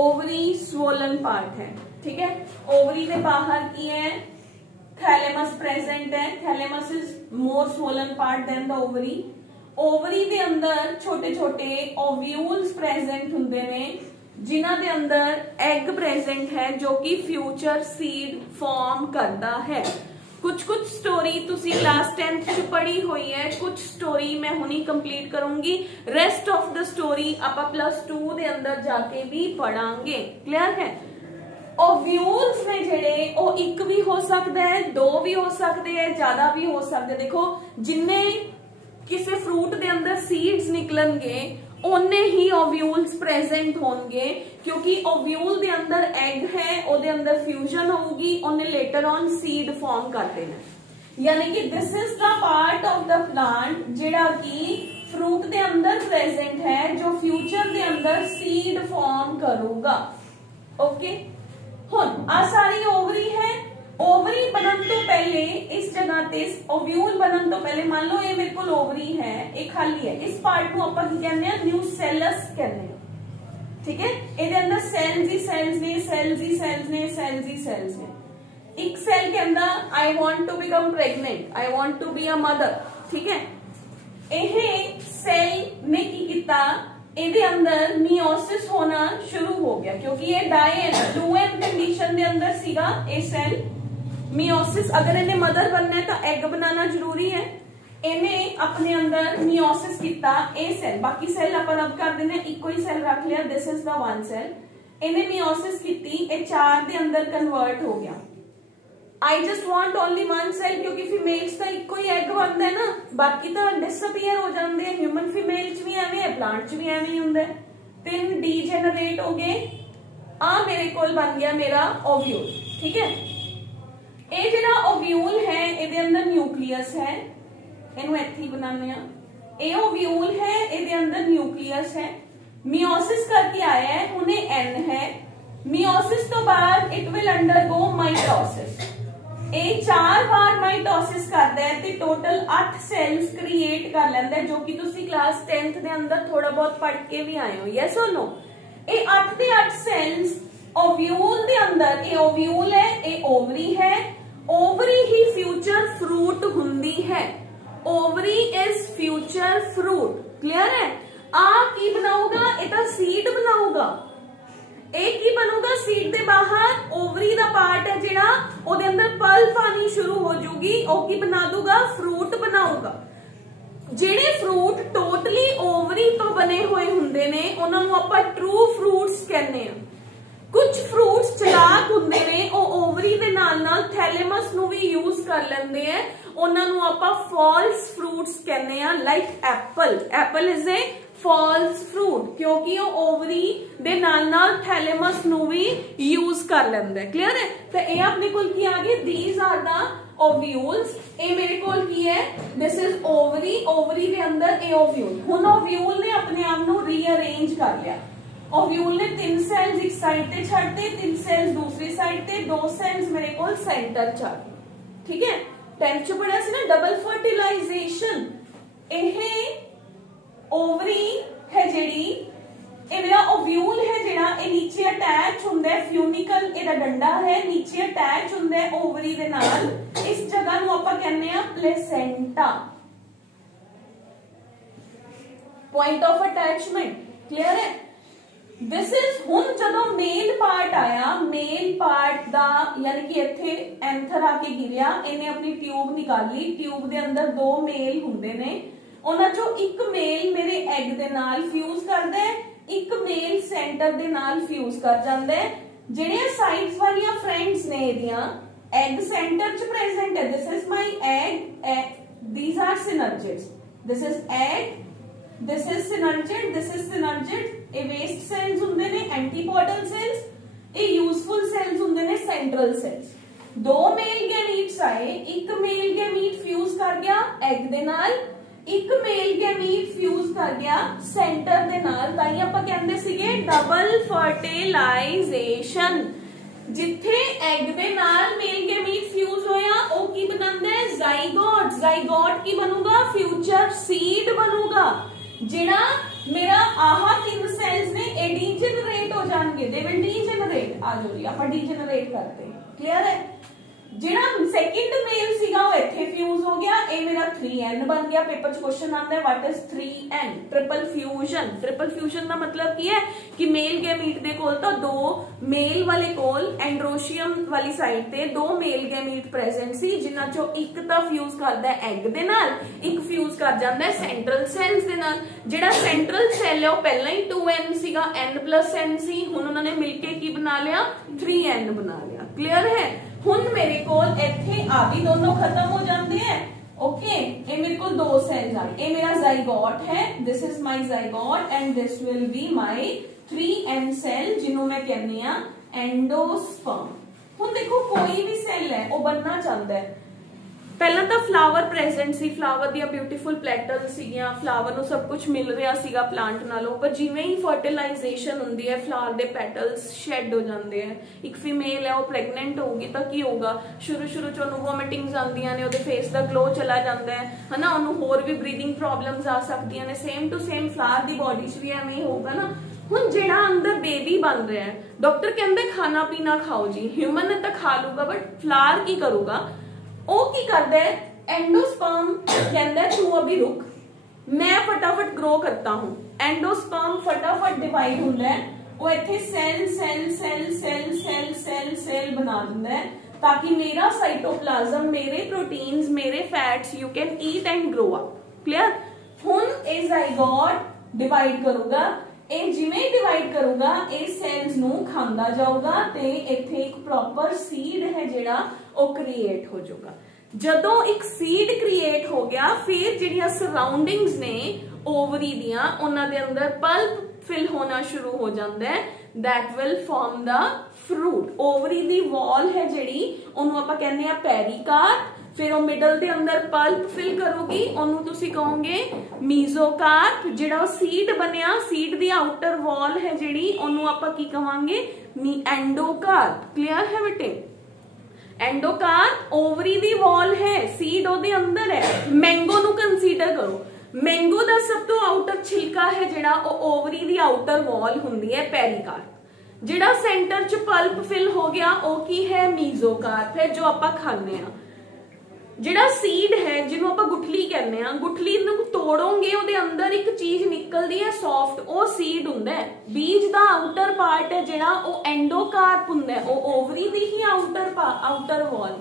ओवरी स्वोलन पार्ट है। ठीक है, ओवरी के बाहर की है थैलेमस प्रेजेंट है। Thalamus is more swollen part than the ovary. Ovary के अंदर छोटे छोटे ओव्यूल्स प्रेजेंट हुंदे ने जिन्हां दे अंदर एग प्रेजेंट है जो कि फ्यूचर सीड फॉर्म करता है। कुछ कुछ स्टोरी तुसी क्लास 10th च पढ़ी हुई है, कुछ स्टोरी मैं हुनी कंप्लीट करूंगी, रेस्ट ऑफ द स्टोरी आपा +2 दे अंदर जाके भी पढ़ांगे। क्लियर है? ओव्यूल्स ने जेड़े ओ एक भी हो सकता है, 2 भी हो सकते हैं, ज्यादा भी हो सकते। देखो जिन्ने किसी फ्रूट दे अंदर सीड्स निकलणगे ओने ही ओव्यूल्स प्रेजेंट होंगे, क्योंकि ओव्यूल दे अंदर एग है, ओदे अंदर फ्यूजन होगी, ओने लेटर ऑन सीड फॉर्म कर देना। यानी कि this is the part of the plant जेड़ा कि फ्रूट दे अंदर प्रेजेंट है जो फ्यूचर दे अंदर सीड फॉर्म करूगा। ओके, हुण आ सारी ओवरी है। ओवरी बनन तो पहले इस जगह ते ओव्यूल बनन तो पहले मान लो ये मेरे को ओवरी है, एक खाली है, इस पार्ट को अपन कहने हैं न्यूसेलस कहने हैं। ठीक है, इहदे अंदर सेल्स ही सेल्स ने, सेल्स ही सेल्स ने, सेल्स ही सेल्स ने। एक सेल कहंदा I want to become pregnant, I want to be a mother, ठीक है। यह सेल ने की किया, ਇਹਦੇ अंदर मियोसिस होना शुरू हो गया क्योंकि ये डाई 2n कंडीशन के अंदर सीगा ये सेल। मियोसिस अगर इन्हें मदर बनना है तो एग बनाना जरूरी है, इन्हें अपने अंदर मियोसिस किया ये सेल। बाकी सेल आप रब कर देने, इको ही सेल रख लिया, this is the one cell. इन्हें मियोसिस की, ये 4 के अंदर कन्वर्ट हो गया। I just want only one cell क्योंकि फीमेल्स का इको ही एग बनता है ना, बाकी तो डिसअपीयर हो जाते हैं। ह्यूमन फीमेल च भी एवं है, प्लांट च भी एवं ही होंगे। 3 डीजेनरेट हो गए, आ मेरे कोल बन गया मेरा ओव्यूल, ठीक है। ये जो ओव्यूल है ये अंदर न्यूक्लियस है, इनू इत्थे बनाने ये ओव्यूल है, ये अंदर न्यूक्लियस है। मियोसिस करके आया है, उन्हें एन है। मियोसिस तो बाद इट विल अंडरगो माइटोसिस। ये 4 बार माइटोसिस करता है तो टोटल 8 सेल्स क्रिएट कर लेंदा है, जो कि तुसी क्लास 10th के अंदर थोड़ा बहुत पढ़ के भी आए हो, यस और नो। ये 8 के 8 सेल्स ओव्यूल के अंदर, ये ओव्यूल है, ये ओवरी है। ओवरी ही फ्यूचर फ्रूट हुंदी है, ovary is future fruit, clear है। आ की बनाऊगा, ये तो सीड बनाऊगा। एक ही बनूगा सीड दे बाहर, ओवरी दा पार्ट है जिहड़ा ओदे अंदर पल्प आनी शुरू हो जूगी, ओ की बना दूगा, फ्रूट बनाऊगा। जिहड़े फ्रूट टोटली ओवरी तो बने हुए हुंदे ने उन्हां नूं आपां ट्रू फ्रूट्स कहने आ। कुछ फ्रूट्स चलाक हुंदे ने, ओ ओवरी दे नाल नाल थैलेमस नूं भी यूज कर लेंदे हैं, उन्हां नूं आपां फॉल्स फ्रूट्स कहने आ। Like apple, apple is a false fruit क्योंकि वो ओवरी दे नाल नाल थैलेमस नूं भी यूज कर लेंदा है, क्लियर है। तो ये अपने कोल की आ गए, दीज आर द ओव्यूल्स। ये मेरे कोल की है, दिस इज ओवरी, ओवरी दे अंदर ए ओव्यूल। हुण ओव्यूल ने अपने आप नूं रीअरेंज कर लिया। ओव्यूल ने 3 सेल्स एक साइड ते छड्डते, 3 सेल्स दूसरी साइड ते, 2 सेल्स मेरे कोल सेंटर च आ गए, ठीक है। 10th च पढ़िया सी ना डबल फर्टिलाइजेशन। यह ओवरी है जिहड़ी, इहदा ओव्यूल है जिहड़ा, ये नीचे अटैच हुंदा है, फ्यूनिकल इहदा डंडा है, नीचे अटैच हुंदा है ओवरी दे नाल। इस जगह नूं आपां कहने आ placenta, point of attachment, clear है। दिस इज हुण जदों मेल पार्ट आया, मेल पार्ट दा यानी कि इत्थे एंथर आके गिरिया, इन्हें अपनी ट्यूब निकाली, ट्यूब दे अंदर 2 मेल हुंदे ने, उन्हां चों एक मेल मेरे एग दे नाल फ्यूज करदा है, एक मेल सेंटर दे नाल फ्यूज कर जांदा है। जिहड़ियां साइड्स वालियां फ्रेंड्स ने इहदियां एग सेंटर च प्रेजेंट है, this is my egg, these are synergids, this is egg, this is synergid, this is synergid. ये वेस्ट सेल्स हुंदे ने, एंटीपोडल सेल्स, ये यूजफुल सेल्स हुंदे ने, सेंट्रल सेल्स। 2 मेल गैमीट्स आए, एक मेल गैमीट फ्यूज कर गया एग दे नाल, एक मेल गैमीट फ्यूज कर गया सेंटर दे नाल, ताई आपां कहंदे सीगे डबल फर्टिलाइजेशन। जिथे एग दे नाल मेल गैमीट फ्यूज होया, ओ की बनांदा है जाइगोट। जाइगोट की बनूगा, फ्यूचर सीड बनूगा। जिहड़ा मेरा आहा 3 सेल्स ने ए डीजेनरेट हो जाएंगे, दे विल डीजेनरेट। आ जाओ जी आपां डीजेनरेट करते हैं, क्लियर है। जिहड़ा सेकंड मेल सीगा वो इत्थे फ्यूज हो गया, ए मेरा 3n बन गया। पेपर च क्वेश्चन आता है what is 3n, triple fusion. Triple fusion का मतलब की है कि मेल गैमीट दे कोल तो 2 मेल वाले कोल एंड्रोशियम वाली साइड ते 2 मेल गैमीट प्रेजेंट सी, जिन्हां चों एक तां फ्यूज करदा है एग दे नाल, एक फ्यूज कर जांदा है सेंट्रल सेल्स दे नाल। जिहड़ा सेंट्रल सेल है वो पहला ही 2n सीगा, n+n सी, हुण उन्हां ने मिलके की बना लिया 3n बना लिया, क्लियर है। हुण मेरे कोल इत्थे आ भी दोनों खत्म हो जाते हैं, ओके। ये मेरे को 2 सेल्स आ गए, ये मेरा जाइगोट है, this is my zygote and this will be my 3n cell, जिन्हों मैं कहनी आ एंडोस्पर्म। हुण देखो कोई भी सेल है वो बनना चाहता है, ਪਹਿਲਾਂ ਤਾਂ ਫਲਾਵਰ ਪ੍ਰੈਜ਼ੈਂਟ ਸੀ, ਫਲਾਵਰ ਦੀਆਂ ਬਿਊਟੀਫੁਲ ਪੈਟਲਸ ਸੀਗੀਆਂ, ਫਲਾਵਰ ਨੂੰ ਸਭ ਕੁਝ ਮਿਲ ਰਿਹਾ ਸੀਗਾ ਪਲਾਂਟ ਨਾਲੋਂ, ਪਰ ਜਿਵੇਂ ਹੀ ਫਰਟੀਲਾਈਜੇਸ਼ਨ ਹੁੰਦੀ ਹੈ ਫਲਾਵਰ ਦੇ ਪੈਟਲਸ ਸ਼ੈਡ ਹੋ ਜਾਂਦੇ ਆ। ਇੱਕ ਫੀਮੇਲ ਹੈ ਉਹ ਪ੍ਰੈਗਨੈਂਟ ਹੋਊਗੀ ਤਾਂ ਕੀ ਹੋਊਗਾ, ਸ਼ੁਰੂ ਚ ਉਹਨੂੰ ਵੋਮਿਟਿੰਗਸ ਆਉਂਦੀਆਂ ਨੇ, ਉਹਦੇ ਫੇਸ ਦਾ ਗਲੋ ਚਲਾ ਜਾਂਦਾ ਹੈ ਹਨਾ, ਉਹਨੂੰ ਹੋਰ ਵੀ ਬਰੀਥਿੰਗ ਪ੍ਰੋਬਲਮਸ ਆ ਸਕਦੀਆਂ ਨੇ। Same to same flower the body 'ਚ ਵੀ ਐਵੇਂ ਹੀ ਹੋਊਗਾ ਨਾ। ਹੁਣ ਜਿਹੜਾ ਅੰਦਰ ਬੇਬੀ ਬਣ ਰਿਹਾ ਹੈ, ਡਾਕਟਰ ਕਹਿੰਦੇ ਖਾਣਾ ਪੀਣਾ ਖਾਓ ਜੀ, ਹਿਊਮਨ ਨੇ ਤਾਂ ਖਾ ਲੂਗਾ, ਬਟ ਫਲਾਵਰ ਕੀ ਕਰੂਗਾ, ਉਹ ਕੀ ਕਰਦਾ है, एंडोस्पर्म कहता है तू अभी रुक, मैं फटाफट ग्रो करता हूं। एंडोस्पर्म फटाफट डिवाइड होता है, वो इत्थे cell cell cell cell cell cell cell बना दिंदा है ताकि मेरा साइटोप्लाज्म, मेरे प्रोटीन्स, मेरे fats you can eat and grow up. Clear. हुण ए जाइगोट डिवाइड करूगा, ਇਹ ਜਿਵੇਂ ਡਿਵਾਈਡ ਕਰੂਗਾ ਇਹ ਸੈਲਸ ਨੂੰ ਖਾਂਦਾ ਜਾਊਗਾ ਤੇ ਇੱਥੇ ਇੱਕ ਪ੍ਰੋਪਰ ਸੀਡ ਹੈ ਜਿਹੜਾ ਉਹ ਕ੍ਰੀਏਟ ਹੋ ਜਾਊਗਾ। ਜਦੋਂ ਇੱਕ ਸੀਡ ਕ੍ਰੀਏਟ ਹੋ ਗਿਆ ਫਿਰ ਜਿਹੜੀਆਂ ਸਰਾਊਂਡਿੰਗਸ ਨੇ ਓਵਰੀ ਦੀਆਂ ਉਹਨਾਂ ਦੇ ਅੰਦਰ ਪਲਪ ਫਿਲ ਹੋਣਾ ਸ਼ੁਰੂ ਹੋ ਜਾਂਦਾ ਹੈ, that will form the fruit। Ovary ਦੀ ਵਾਲ ਹੈ ਜਿਹੜੀ ਉਹਨੂੰ ਆਪਾਂ ਕਹਿੰਦੇ ਆ ਪੈਰੀਕਾਰਪ, फिर मिडल के अंदर पल्प फिल करूगी, ओनू तुसी कहोगे मीजोकार्प। जिहड़ा सीड बनिया, सीड दी आउटर वॉल है जिहड़ी ओनू आपां की कहांगे एंडोकार्प। क्लियर है बेटे। एंडोकार्प ओवरी दी वॉल है, सीड ओदे अंदर है। मैंगो नू कंसीडर करो, मैंगो दा सब तो आउटर छिलका है जिहड़ा ओ ओवरी दी आउटर वॉल हुंदी है पेरिकार्प। जिहड़ा सेंटर च पल्प फिल हो गया ओ की है मीजोकार्प है, जो आपां खाने आ। ਜਿਹੜਾ ਸੀਡ ਹੈ ਜਿਹਨੂੰ ਆਪਾਂ ਗੁਠਲੀ ਕਹਿੰਦੇ ਆ, ਗੁਠਲੀ ਨੂੰ ਤੋੜੋਗੇ ਉਹਦੇ ਅੰਦਰ ਇੱਕ ਚੀਜ਼ ਨਿਕਲਦੀ ਹੈ ਸੌਫਟ, ਉਹ ਸੀਡ ਹੁੰਦਾ ਹੈ। ਬੀਜ ਦਾ ਆਊਟਰ ਪਾਰਟ ਹੈ ਜਿਹੜਾ ਉਹ ਐਂਡੋਕਾਰਪ ਹੁੰਦਾ ਹੈ, ਉਹ ਓਵਰੀ ਦੀ ਹੀ ਆਊਟਰ ਵਾਲ।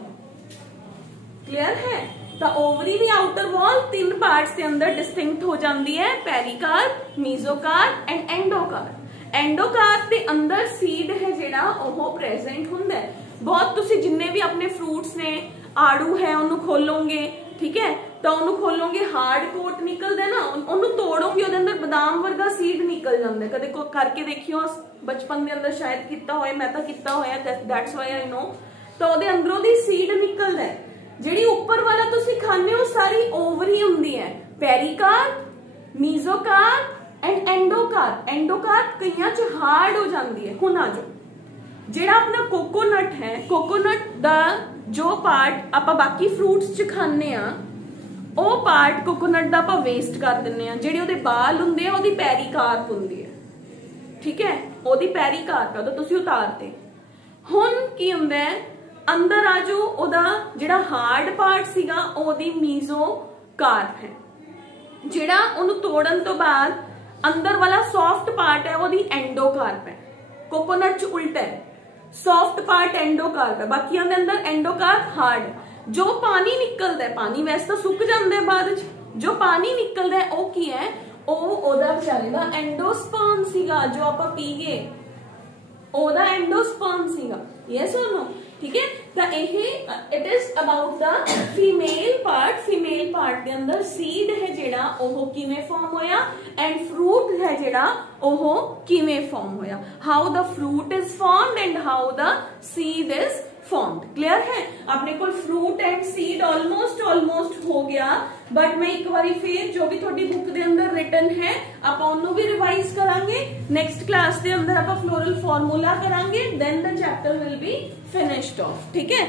ਕਲੀਅਰ ਹੈ। ਤਾਂ ਓਵਰੀ ਦੀ ਆਊਟਰ ਵਾਲ ਤਿੰਨ ਪਾਰਟਸ ਦੇ ਅੰਦਰ ਡਿਸਟਿੰਕਟ ਹੋ ਜਾਂਦੀ ਹੈ, ਪੈਰੀਕਾਰਪ, ਮੀਜ਼ੋਕਾਰਪ ਐਂਡ ਐਂਡੋਕਾਰਪ। ਐਂਡੋਕਾਰਪ ਦੇ ਅੰਦਰ ਸੀਡ ਹੈ ਜਿਹੜਾ ਉਹ ਪ੍ਰੈਜ਼ੈਂਟ ਹੁੰਦਾ ਹੈ। ਬਹੁਤ ਤੁਸੀਂ ਜਿੰਨੇ ਵੀ ਆਪਣੇ ਫਰੂਟਸ ਨੇ, आड़ू है उन्होंने खोलोगे, ठीक है, तो उन्होंने खोलोगे हार्ड कोट निकलता है ना, उन्होंने तोड़ोगे ਉਹਦੇ ਅੰਦਰ बादाम वर्गा सीड निकल जाता है। कदे को करके देखियो, बचपन ਦੇ ਅੰਦਰ शायद किया होया, मैं तो किया होया, दैट्स व्हाई आई नो। तो ਉਹਦੇ ਅੰਦਰੋਂ ਦੀ सीड निकलता है, ਜਿਹੜੀ ਉੱਪਰ ਵਾਲਾ ਤੁਸੀਂ ਖਾਣੇ ਹੋ ਸਾਰੀ ओवरी ਹੁੰਦੀ ਹੈ, pericarp, mesocarp and endocarp. Endocarp कईयां च हार्ड हो जाती है। हुण आ जाओ ਜਿਹੜਾ अपना कोकोनट है, कोकोनट ਦਾ जो पार्ट ਆਪਾਂ बाकी फ्रूट्स च खाने आ, ਉਹ पार्ट कोकोनट ਦਾ ਆਪਾਂ वेस्ट कर ਦਿੰਨੇ ਆ। ਜਿਹੜੇ ਉਹਦੇ ਬਾਲ ਹੁੰਦੇ ਆ ਉਹਦੀ ਪੈਰੀਕਾਰਪ ਹੁੰਦੀ ਹੈ, ਠੀਕ ਹੈ, ਉਹਦੀ ਪੈਰੀਕਾਰਪ ਆ, ਤਾਂ ਤੁਸੀਂ ਉਤਾਰਤੇ। ਹੁਣ ਕੀ ਹੁੰਦਾ ਹੈ, ਅੰਦਰ ਆ ਜੋ ਉਹਦਾ ਜਿਹੜਾ ਹਾਰਡ ਪਾਰਟ ਸੀਗਾ ਉਹਦੀ ਮੀਜ਼ੋਕਾਰਪ ਹੈ, ਜਿਹੜਾ ਉਹਨੂੰ ਤੋੜਨ ਤੋਂ ਬਾਅਦ ਅੰਦਰ ਵਾਲਾ ਸੌਫਟ ਪਾर्ट है ਉਹਦੀ एंडोकार्प है। कोकोनट च उल्टा है, सॉफ्ट पार्ट एंडोकार्प है, बाकियां दे अंदर एंडोकार्प हार्ड है। जो पानी निकलता है, पानी वैसे तो सुक जाता है बाद च, जो पानी निकलता है वो की है, ओदा बेचारे दा एंडोस्पर्म सीगा जो आपां पी गए, ओदा एंडोस्पर्म सीगा। यस और नो, ठीक है। तो it is about the female part. Female part के अंदर सीड है जेड़ा ओहो किवें फॉर्म होया, एंड फ्रूट है जेड़ा ओहो किवें फॉर्म होया, how the fruit is formed and how the seed is formed. Clear है। अपने को फ्रूट एंड सीड ऑलमोस्ट हो गया, बट मैं एक बार फिर जो भी थोड़ी बुक दे अंदर रिटन है आप उन्होंने भी रिवाइज करांगे। नेक्स्ट क्लास दे अंदर आप फ्लोरल फॉर्मूला करांगे, then the chapter will be finished off. ठीक है।